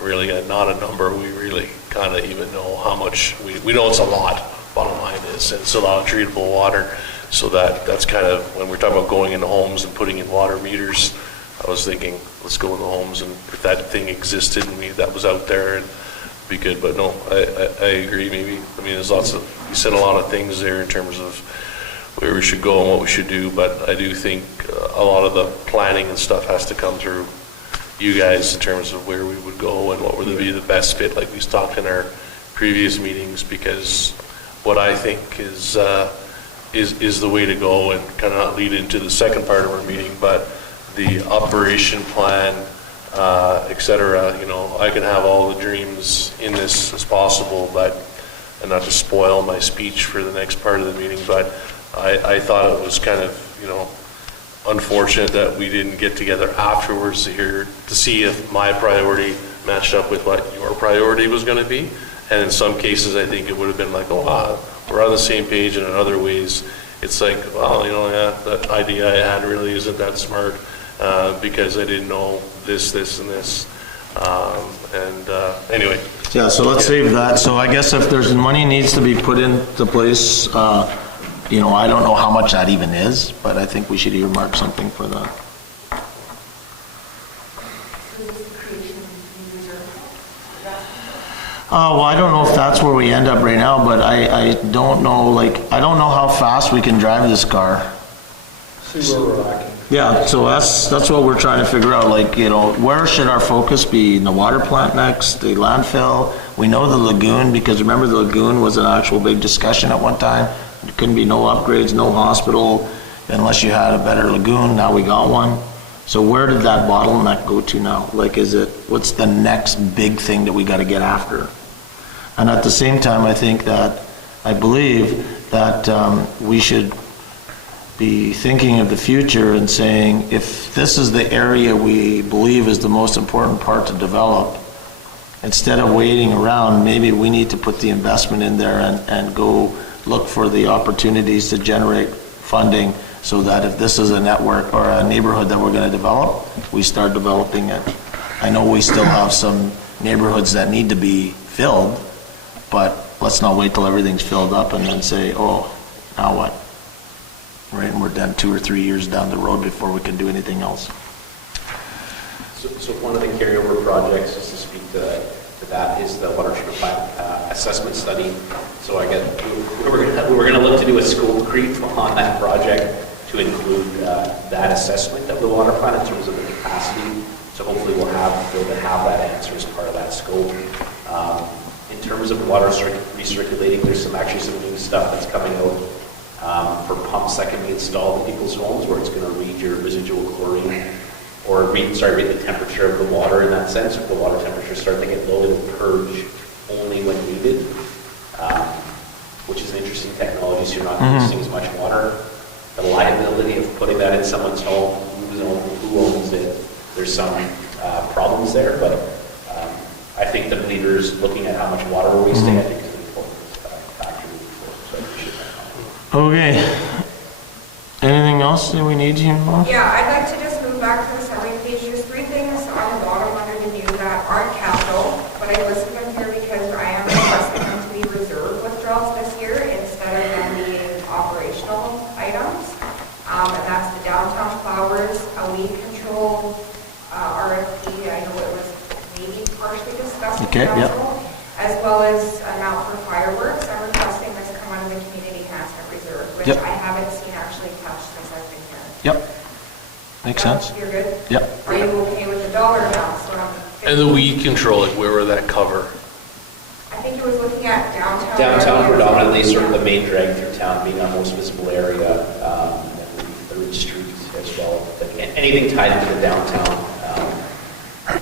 really not a number we really kind of even know how much, we know it's a lot, bottom line is, and it's a lot of treatable water. So that's kind of, when we're talking about going into homes and putting in water meters, I was thinking, let's go in the homes, and if that thing existed and that was out there, and be good. But no, I agree. Maybe, I mean, there's lots of, you said a lot of things there in terms of where we should go and what we should do, but I do think a lot of the planning and stuff has to come through you guys in terms of where we would go and what would be the best fit, like we talked in our previous meetings, because what I think is the way to go, and kind of not lead into the second part of our meeting, but the operation plan, et cetera. You know, I can have all the dreams in this as possible, and not to spoil my speech for the next part of the meeting, but I thought it was kind of, you know, unfortunate that we didn't get together afterwards to see if my priority matched up with what your priority was going to be. And in some cases, I think it would have been like, oh, wow, we're on the same page, and in other ways, it's like, well, you know, yeah, that idea I had really isn't that smart because I didn't know this, and this. Anyway. Yeah, so let's save that. So I guess if there's money needs to be put into place, you know, I don't know how much that even is, but I think we should earmark something for that. Well, I don't know if that's where we end up right now, but I don't know, like, I don't know how fast we can drive this car. See where we're lacking. Yeah, so that's what we're trying to figure out, like, you know, where should our focus be? In the water plant next, the landfill? We know the lagoon, because remember the lagoon was an actual big discussion at one time. There couldn't be no upgrades, no hospital, unless you had a better lagoon. Now we got one. So where did that bottleneck go to now? Like, what's the next big thing that we got to get after? And at the same time, I believe that we should be thinking of the future and saying, if this is the area we believe is the most important part to develop, instead of waiting around, maybe we need to put the investment in there and go look for the opportunities to generate funding, so that if this is a network or a neighborhood that we're going to develop, we start developing it. I know we still have some neighborhoods that need to be filled, but let's not wait till everything's filled up and then say, oh, now what? Right, and we're then 2 or 3 years down the road before we can do anything else. So one of the carryover projects, just to speak to that, is the water treatment plant assessment study. So I guess we were going to look to do a scope creep on that project to include that assessment of the water plant in terms of the capacity. So hopefully we'll be able to have that answer as part of that scope. In terms of water recirculating, there's some new stuff that's coming out for pumps that can be installed in people's homes, where it's going to read your residual chlorine, or read the temperature of the water in that sense. If the water temperature starts to get low, it'll purge only when needed, which is an interesting technology, so you're not wasting as much water. The liability of putting that in someone's home, who owns it, there's some problems there, but I think the leaders looking at how much water we're wasting, I think is an important factor moving forward, so I appreciate that. Okay. Anything else that we need here, Mom? Yeah, I'd like to just move back to the summary page. There's 3 things on the bottom under the new that aren't capital, but I listed them here because I am requesting them to be reserve withdrawals this year instead of them being operational items. And that's the downtown flowers, a weed control RFP. I know it was maybe partially discussed with Okay, council, as well as an amount for fireworks. I'm requesting this come out of the community enhancement reserve, which Yep. I haven't seen actually touched since I've been here. Yep. Makes sense. You're good? Yep. Are you okay with the dollar amounts? And the weed control, like, where would that cover? I think it was looking at downtown. Downtown predominantly, sort of the main drag through town being our most visible area, and then Third Street as well. But anything tied into the downtown.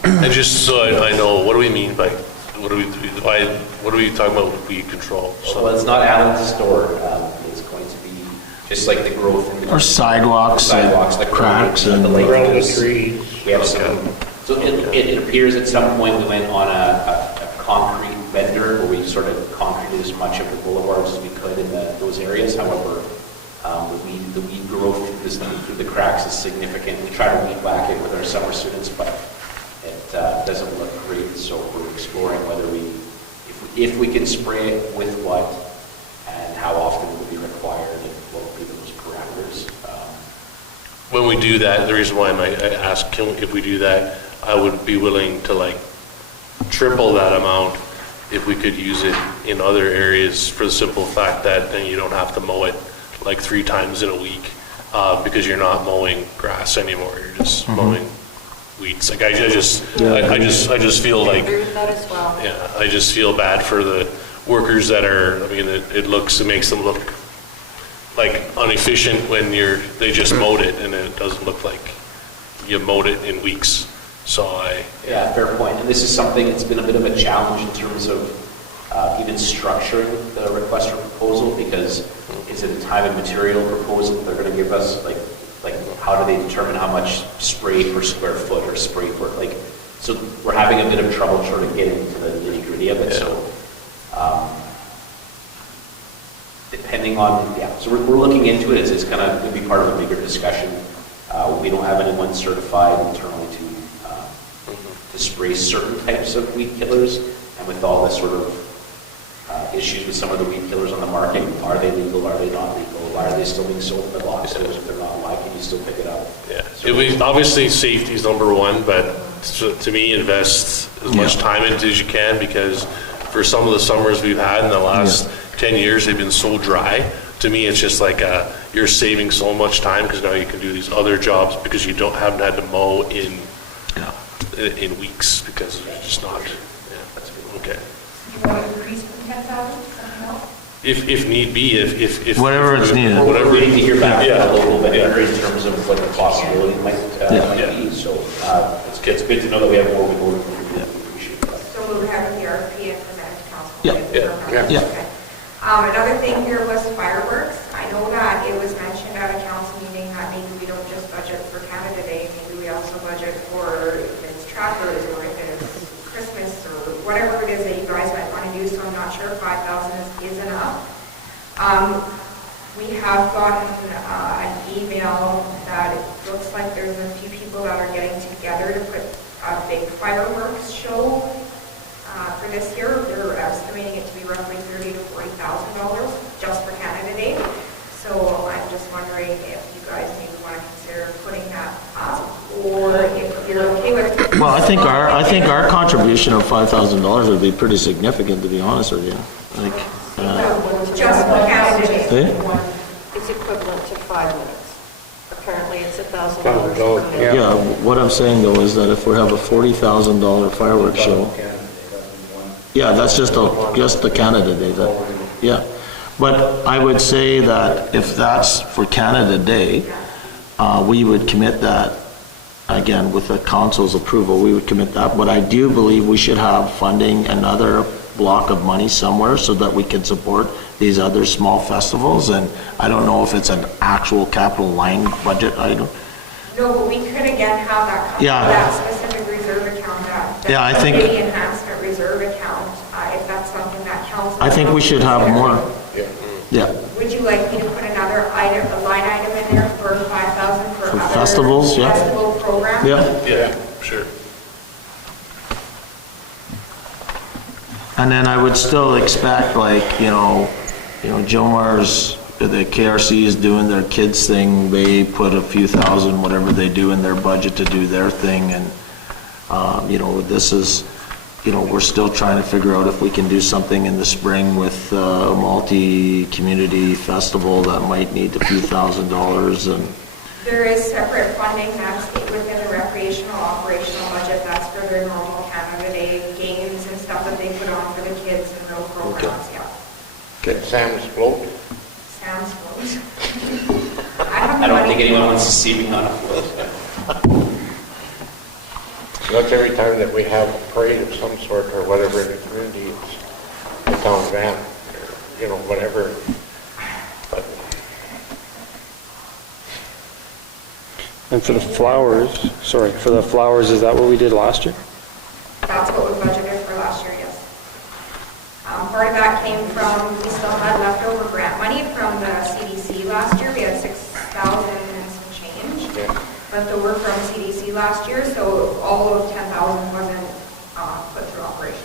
And just so I know, what do we mean by, what are we talking about with weed control? Well, it's not Allen's store. It's going to be just like the growth in Or sidewalks, the cracks, and the lake. Around the trees. We have some. So it appears at some point we went on a concrete vendor where we sort of concreted as much of the boulevards as we could in those areas. However, the weed growth through the cracks is significant. We try to weed whack it with our summer students, but it doesn't look great. So we're exploring whether if we can spray it with what and how often it would be required and what would be the most when we do that, the reason why I ask, if we do that, I would be willing to like triple that amount if we could use it in other areas, for the simple fact that then you don't have to mow it like 3 times in a week, because you're not mowing grass anymore, you're just mowing weeds. Like I just feel I like, agree with that as well. yeah, I just feel bad for the workers that are, I mean, it makes them look like inefficient when they just mowed it, and it doesn't look like you mowed it in weeks. So Yeah, fair point. And this is something, it's been a bit of a challenge in terms of even structuring the request for proposal, because is it a time and material proposal they're going to give us? Like how do they determine how much spray per square foot or spray per, like, so we're having a bit of trouble sort of getting to the nitty gritty of it. Yeah. So depending on, so we're looking into it. It's kind of going to be part of a bigger discussion. We don't have anyone certified internally to spray certain types of weed killers, and with all this sort of issues with some of the weed killers on the market, are they legal, are they not legal, why are they still being sold in the box stores if they're not, why can you still pick it up? yeah, obviously safety is number one, but to me, invest as much time into as you can, because for some of the summers we've had in the last 10 years, they've been so dry. To me, it's just like you're saving so much time, because now you can do these other jobs because you haven't had to mow in weeks, because it's just not. Yeah, that's okay. You want to increase from 10,000 to something else? If need be, if Whatever is needed. We're waiting to hear back Yeah. a little bit in terms of what the possibility might be. So it's good to know that we have more wiggle room. We appreciate that. So we'll have the RFP and present it to council. Yeah. Okay. Another thing here was fireworks. I know that it was mentioned at a council meeting that maybe we don't just budget for Canada Day, maybe we also budget for if it's trappers or if it's Christmas or whatever it is that you guys might want to do, so I'm not sure if 5,000 is enough. We have gotten an email that it looks like there's a few people that are getting together to put a big fireworks show for this year. They're estimating it to be roughly $30,000 to $40,000 just for Canada Day. So I'm just wondering if you guys maybe want to consider putting that up, or if you're okay with it. Well, I think our contribution of $5,000 would be pretty significant, to be honest with you. Like, Just for Canada Day. It's equivalent to 5 minutes. Apparently, it's $1,000. yeah, what I'm saying though is that if we have a $40,000 fireworks show, yeah, that's just the Canada Day. Yeah, but I would say that if that's for Canada Day, we would commit that. Again, with the council's approval, we would commit that. But I do believe we should have funding, another block of money somewhere, so that we can support these other small festivals. And I don't know if it's an actual capital line budget item. No, but we could again have that, that specific reserve account, that I think community enhancement reserve account, if that's something that council. I think we should have more. Yeah. Would you like me to put another item, a line item in there for 5,000 for other festivals? Yeah. Festival programs? Yeah, sure. And then I would still expect, like, Jomar's, the KRC is doing their kids thing. They put a few thousand, whatever they do in their budget to do their thing. And, this is, we're still trying to figure out if we can do something in the spring with a multi-community festival that might need a few $1,000s. And There is separate funding that's within the recreational operational budget. That's for their normal Canada Day games and stuff that they put on for the kids and those programs, Get Sam's float. Sam's float. I don't think anyone wants to see me on a float. That's every time that we have a parade of some sort or whatever in the community, it's the town van, or, whatever. But And for the flowers, is that what we did last year? That's what we budgeted for last year, yes. Part of that came from, we still had leftover grant money from the CDC last year. We had 6,000 and some change. yeah. Left over from CDC last year, so all of 10,000 wasn't put through operations.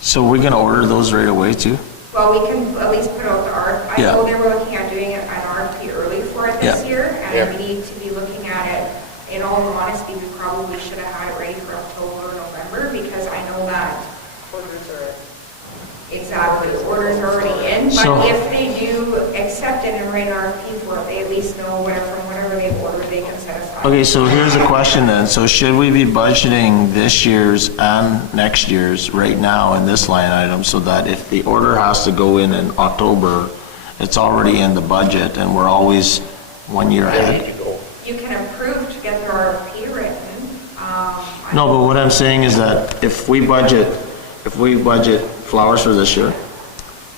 so we're going to order those right away too? Well, we can at least put out the RFP. I know they were looking at doing an RFP early for it this year, and we need to be honestly, we probably should have had it ready for October or November, because I know that Orders are, exactly, orders are already in, So- but if they do accept it and write an RFP for it, they at least know from whatever they've ordered, they can set aside. Okay, so here's a question then. So should we be budgeting this year's and next year's right now in this line item so that if the order has to go in October, it's already in the budget and we're always 1 year ahead? You can approve to get the RFP written. No, but what I'm saying is that if we budget flowers for this year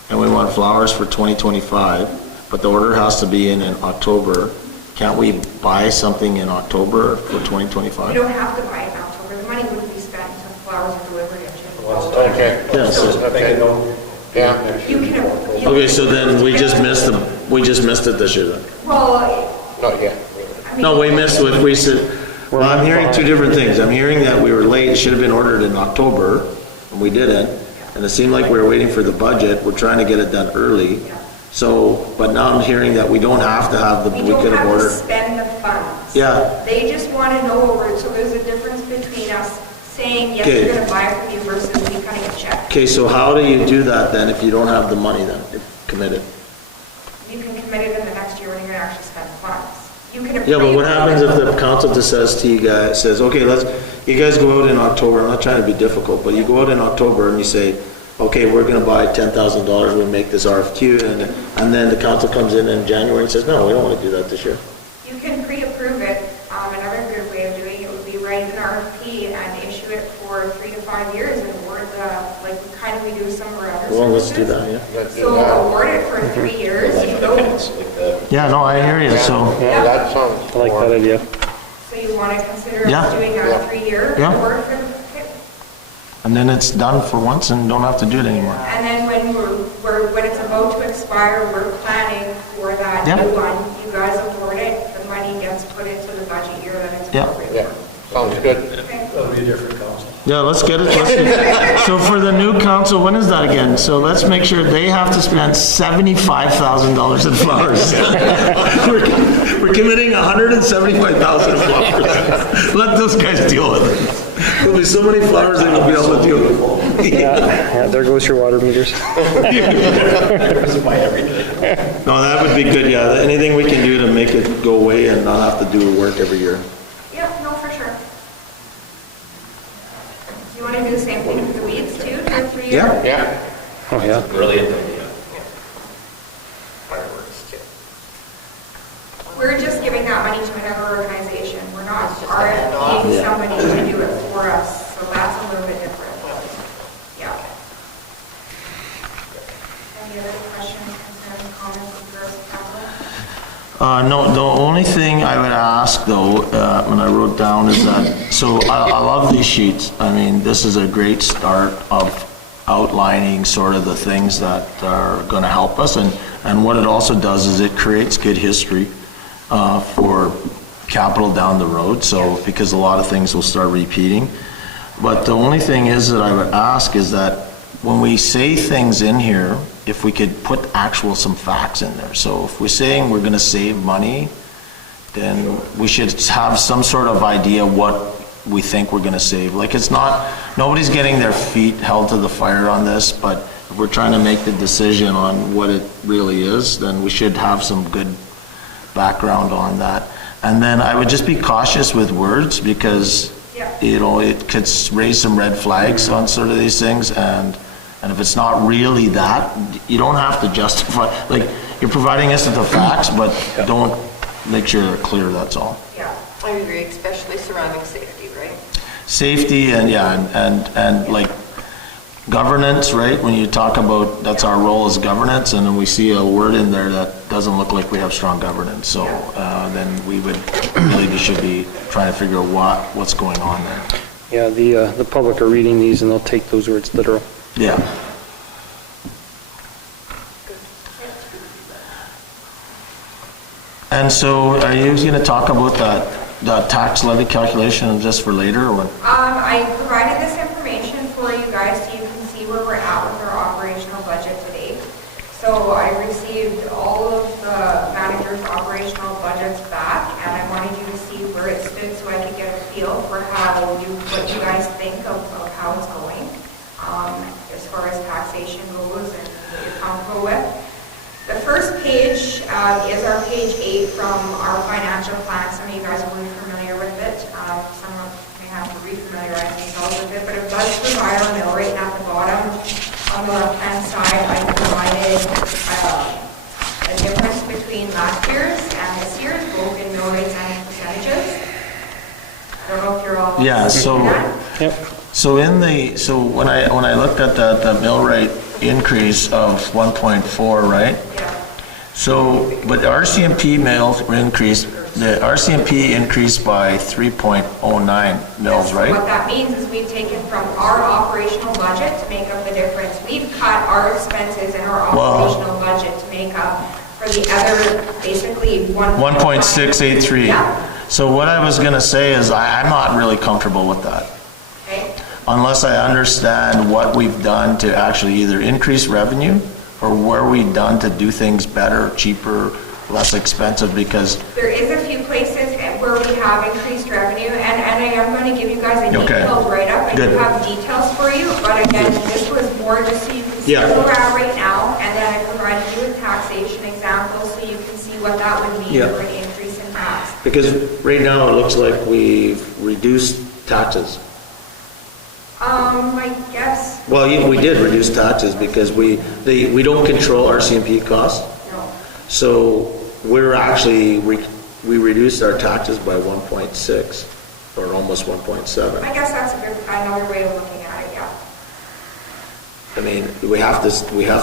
and we want flowers for 2025, but the order has to be in October, can't we buy something in October for You 2025? don't have to buy it in October, the money would be spent until flowers are delivered in June. Okay. Yeah, so- Make a note. Yeah. You can. Okay, so then we just missed it this year then? Well, Not yet. I mean. No, we missed what we said. Well, I'm hearing two different things. I'm hearing that we were late, it should have been ordered in October, and we didn't. And it seemed like we were waiting for the budget, we're trying to get it done early. So, but now I'm hearing that we don't have to have We we don't could have have to ordered. spend the funds. Yeah. They just want to know what we're, so there's a difference between us saying, yes, Okay. we're going to buy it from you versus me cutting a check. Okay, so how do you do that then if you don't have the money then, if committed? You can commit it in the next year when you're going to actually spend the funds. You can. Yeah, but what approve happens it. if the council just says to you guys, says, okay, you guys go out in October, I'm not trying to be difficult, but you go out in October and you say, okay, we're gonna buy $10,000, we'll make this RFQ, and then the council comes in January and says, no, we don't wanna do that this year. You can pre-approve it. Another good way of doing it would be write an RFP and issue it for 3 to 5 years and award like kind of we do some of our other services. Well, let's do that, yeah. Let's do So that. award it for 3 years, you know, Yeah, no, I hear you, so, Yeah, that sounds I like more. that idea. so you want to consider Yeah. us doing Yeah. a 3-year Yeah. award for, and then it's done for once and don't have to do it anymore. and then when it's about to expire, we're planning for that Yeah. new one. You guys award it, the money gets put into the budget year that it's Yeah. appropriate. Yeah, sounds good. Okay. That'll be a different council. Yeah, let's get it. So for the new council, when is that again? So let's make sure they have to spend $75,000 in flowers. We're committing $175,000 in flowers. Let those guys deal with it. There'll be so many flowers they won't be able to deal with. Yeah, there goes your water meters. No, that would be good, yeah. Anything we can do to make it go away and not have to do work every year. Yep, no, for sure. You want to do the same thing for the weeds too, do a 3-year? Yeah. Yeah, Oh, yeah. Brilliant idea. Fireworks too. We're just giving that money to another organization. We're not RFPing somebody to do it for us, so that's a little bit different. Yeah. Any other questions, concerns, comments, regards to capital? No, the only thing I would ask though, when I wrote down is that, so I love these sheets. I mean, this is a great start of outlining sort of the things that are gonna help us. And what it also does is it creates good history for capital down the road. So, because a lot of things will start repeating. But the only thing is that I would ask is that when we say things in here, if we could put some facts in there. So if we're saying we're gonna save money, then we should have some sort of idea what we think we're gonna save. Like, it's not, nobody's getting their feet held to the fire on this, but if we're trying to make the decision on what it really is, then we should have some good background on that. And then I would just be cautious with words because, it could raise some red flags on sort of these things, and if it's not really that, you don't have to justify, like, you're providing us with the facts, but don't make sure they're clear, that's all. Yeah. I agree, especially surrounding safety, right? Safety and like governance, right? When you talk about, that's our role as governance, and then we see a word in there that doesn't look like we have strong governance, so then we should be trying to figure out what's going on there. Yeah, the public are reading these and they'll take those words literal. Yeah. And so are you going to talk about that tax levy calculation just for later, or what? I provided this information for you guys so you can see where we're at with our operational budget today. So I received all of the manager's operational budgets back, and I wanted you to see where it stood so I could get a feel for what you guys think of how it's going, as far as taxation goes and what you're comfortable with. The first page is our page 8 from our financial plan. Some of you guys will be familiar with it. Some may have to re-familiarize themselves with it, but it does provide our mill rate. And at the bottom, on the left-hand side, I provided a difference between last year's and this year's, both in mill rates and percentages. I don't know if you're all Yeah, so, Yep. so when I looked at the mill rate increase of 1.4, right? Yeah. So, but RCMP mills were increased, the RCMP increased by 3.09 mills, So right? what that means is we've taken from our operational budget to make up the difference. We've cut our expenses in our Wow. operational budget to make up for the other, basically 1.683. Yeah. So what I was gonna say is I'm not really comfortable with that, Okay. unless I understand what we've done to actually either increase revenue or where we've done to do things better, cheaper, less expensive, because, There is a few places where we have increased revenue, and I am going to give you guys a Okay. detailed write-up. I do Good. have details for you, but again, this was more just so you can see Yeah. where we're at right now, and then I provided you with taxation examples so you can see what that would mean Yeah. for an increase in tax. because right now it looks like we've reduced taxes. I guess, Well, we did reduce taxes because we don't control RCMP costs. no. So we're actually, we reduced our taxes by 1.6 or almost 1.7. I guess that's another way of looking at it, yeah. I mean, we have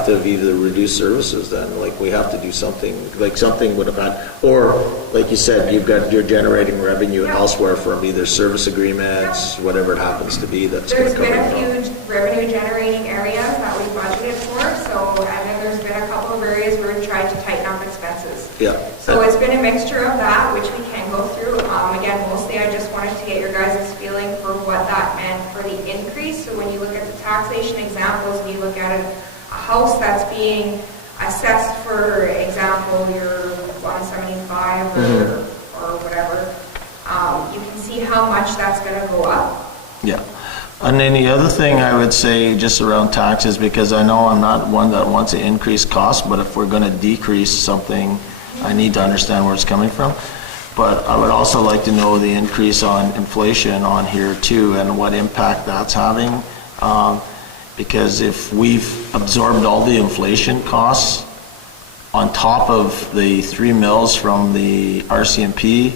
to either reduce services then, like we have to do something, like something would have had, or like you said, you're generating revenue Yeah. elsewhere from either service agreements, whatever it happens to be that's going There's to come been a in. few revenue generating areas that we budgeted for, so, and then there's been a couple of areas where we've tried to tighten up expenses. Yeah. So it's been a mixture of that, which we can go through. Again, mostly I just wanted to get your guys' feeling for what that meant for the increase. So when you look at the taxation examples, and you look at a house that's being assessed, for example, your 175 or whatever, you can see how much that's going to go up. Yeah. And then the other thing I would say just around taxes, because I know I'm not one that wants to increase costs, but if we're going to decrease something, I need to understand where it's coming from. But I would also like to know the increase on inflation on here too, and what impact that's having. Because if we've absorbed all the inflation costs on top of the 3 mills from the RCMP,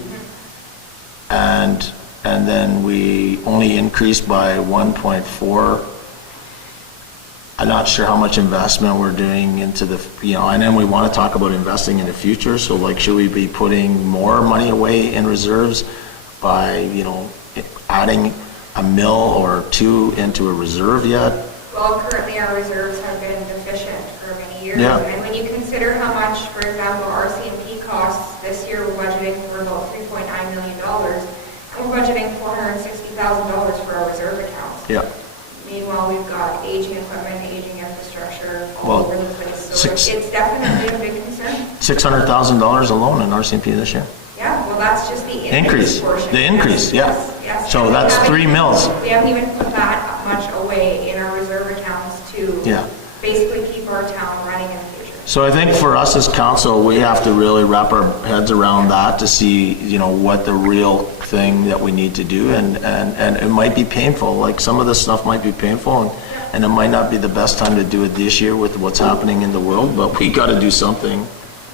and then we only increased by 1.4, I'm not sure how much investment we're doing into the, and then we want to talk about investing in the future, so like, should we be putting more money away in reserves by, adding a mill or 2 into a reserve yet? Well, currently our reserves have been deficient for many years. Yeah. And when you consider how much, for example, RCMP costs, this year we're budgeting for about $3.9 million, and we're budgeting $460,000 for our reserve accounts. Yeah. Meanwhile, we've got aging equipment, aging infrastructure all Well, over the place. So six- it's definitely a big concern. $600,000 alone in RCMP this year. Yeah, well, that's just the Increase. increase portion. The increase, yeah. Yes. So And we that's haven't 3 even- mills. We haven't even put that much away in our reserve accounts to Yeah. basically keep our town running in the future. So I think for us as council, we have to really wrap our heads around that to see, what the real thing that we need to do, and it might be painful, like some of this stuff might be painful, and it might not be the best time to do it this year with what's happening in the world, but we gotta do something.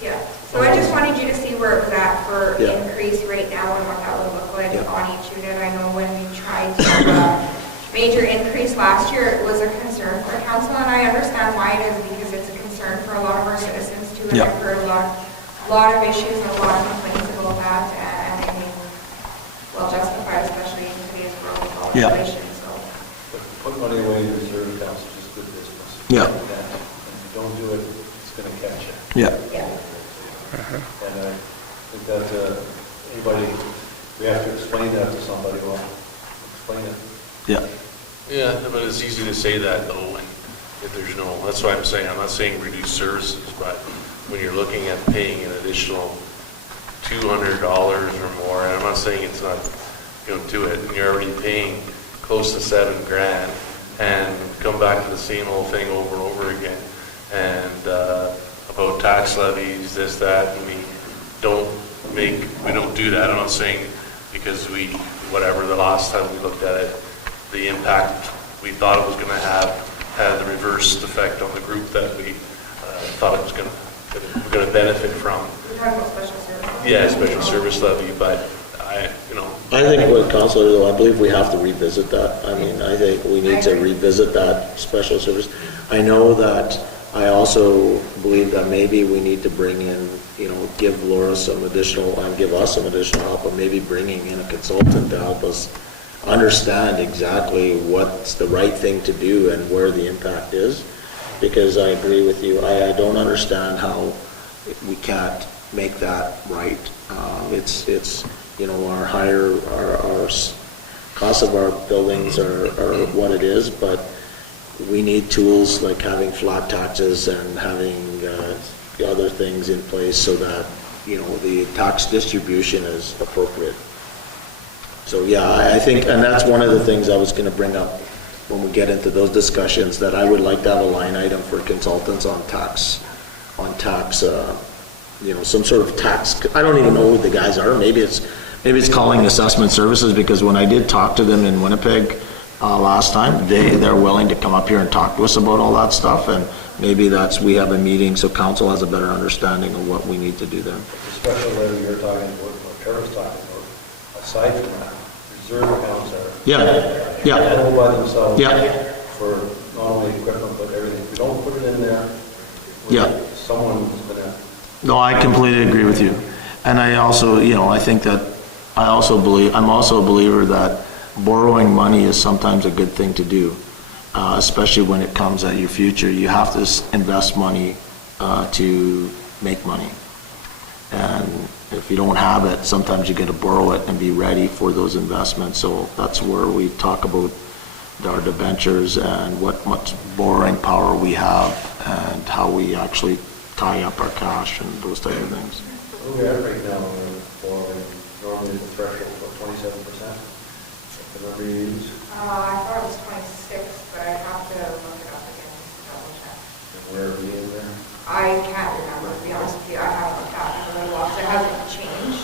Yeah, so I just wanted you to see where it was at for Yeah. increase right now and what that would look like Yeah. on each unit. I know when we tried to major increase last year, it was a concern for council, and I understand why it is, because it's a concern for a lot of our citizens too. And Yeah. I've heard a lot of issues and a lot of complaints about that, and I mean, well justified, especially in today's world with all Yeah. inflation, so. But put money away in reserve accounts is just good business. Yeah. And if you don't do it, it's going to catch you. Yeah. Yeah. And I think that anybody, we have to explain that to somebody, well, explain it. Yeah. Yeah, but it's easy to say that though, and if there's that's why I'm saying, I'm not saying reduce services, but when you're looking at paying an additional $200 or more, and I'm not saying it's not to it, and you're already paying close to $7,000, and come back to the same old thing over and over again. And about tax levies, this, that, and we don't do that. I'm not saying because whatever, the last time we looked at it, the impact we thought it was going to have had the reversed effect on the group that we thought it was going to benefit from. We're talking about special service. Yeah, special service levy, but I think with Councilor, though, I believe we have to revisit that. I mean, I think we need to revisit that special service. I know that I also believe that maybe we need to bring in, give Laura some additional, and give us some additional help, but maybe bringing in a consultant to help us understand exactly what's the right thing to do and where the impact is. Because I agree with you, I don't understand how we can't make that right. It's our cost of our buildings are what it is, but we need tools like having flat taxes and having the other things in place so that, the tax distribution is appropriate. So yeah, I think, and that's one of the things I was going to bring up when we get into those discussions, that I would like to have a line item for consultants on tax, some sort of tax. I don't even know who the guys are. Maybe it's calling assessment services, because when I did talk to them in Winnipeg last time, they're willing to come up here and talk to us about all that stuff, and maybe we have a meeting so council has a better understanding of what we need to do then. The special levy you're talking about, what Trevor's talking about, aside from that, reserve accounts are all by themselves for not only equipment but everything. If we don't put it in there, someone's going to... No, I completely agree with you. And I also, I think that I'm also a believer that borrowing money is sometimes a good thing to do, especially when it comes at your future. You have to invest money to make money. And if you don't have it, sometimes you got to borrow it and be ready for those investments. So that's where we talk about our debentures and what much borrowing power we have and how we actually tie up our cash and those type of things. Where are we at right now borrowing? Normally the threshold is 27%. The number you use? I thought it was 26, but I have to look it up again just to double check. And where are we in there? I can't remember, to be honest with you. I haven't looked at it in a little while, so it hasn't changed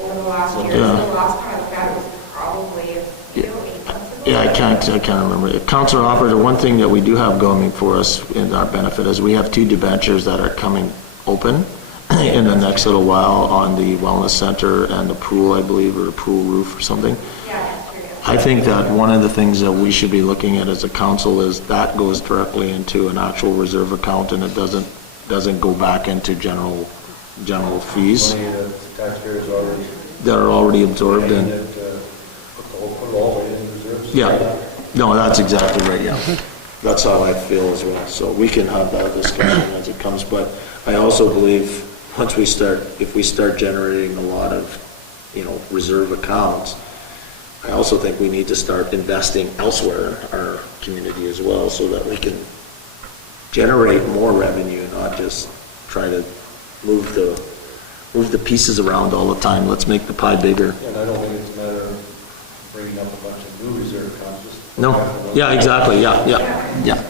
over the last year. So the last time I looked at it was probably 8 months ago. Yeah, I can't remember. Councilor Operator, one thing that we do have going for us in our benefit is we have 2 debentures that are coming open in the next little while on the wellness center and the pool, I believe, or a pool roof or something. I think that one of the things that we should be looking at as a council is that goes directly into an actual reserve account, and it doesn't go back into general fees. Money that taxpayers already... That are already absorbed in. Put it all in reserves? Yeah. No, that's exactly right, yeah. That's how I feel as well. So we can have that discussion as it comes, but I also believe if we start generating a lot of, reserve accounts, I also think we need to start investing elsewhere in our community as well so that we can generate more revenue, not just try to move the pieces around all the time. Let's make the pie bigger. And I don't think it's a matter of bringing up a bunch of new reserve accounts. No. Yeah, exactly. Yeah.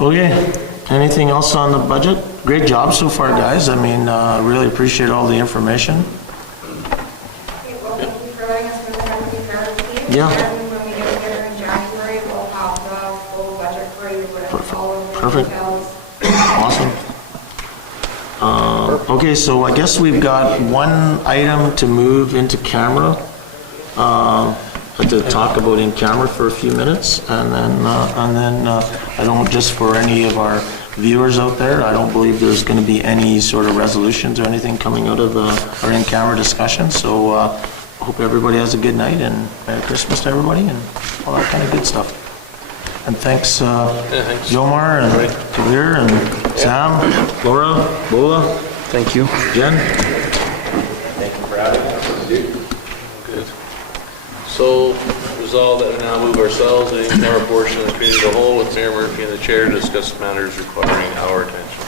Okay. Anything else on the budget? Great job so far, guys. I mean, really appreciate all the information. Okay, well, thank you for letting us move ahead with the entire team. Yeah. And when we get together in January, we'll have the full budget for you with all of the Perfect. details. Awesome. Okay, so I guess we've got one item to move into camera, to talk about in camera for a few minutes, and then I don't, just for any of our viewers out there, I don't believe there's going to be any sort of resolutions or anything coming out of our in camera discussion. So I hope everybody has a good night and Merry Christmas to everybody and all that kind of good stuff. And thanks, Jomar and Kabir and Sam, Laura, Bola. Thank you. Jen. Thank you for having us. Good. So, resolved that we now move ourselves in our portion of the committee of the whole with Mayor Murphy and the chair to discuss matters requiring our attention.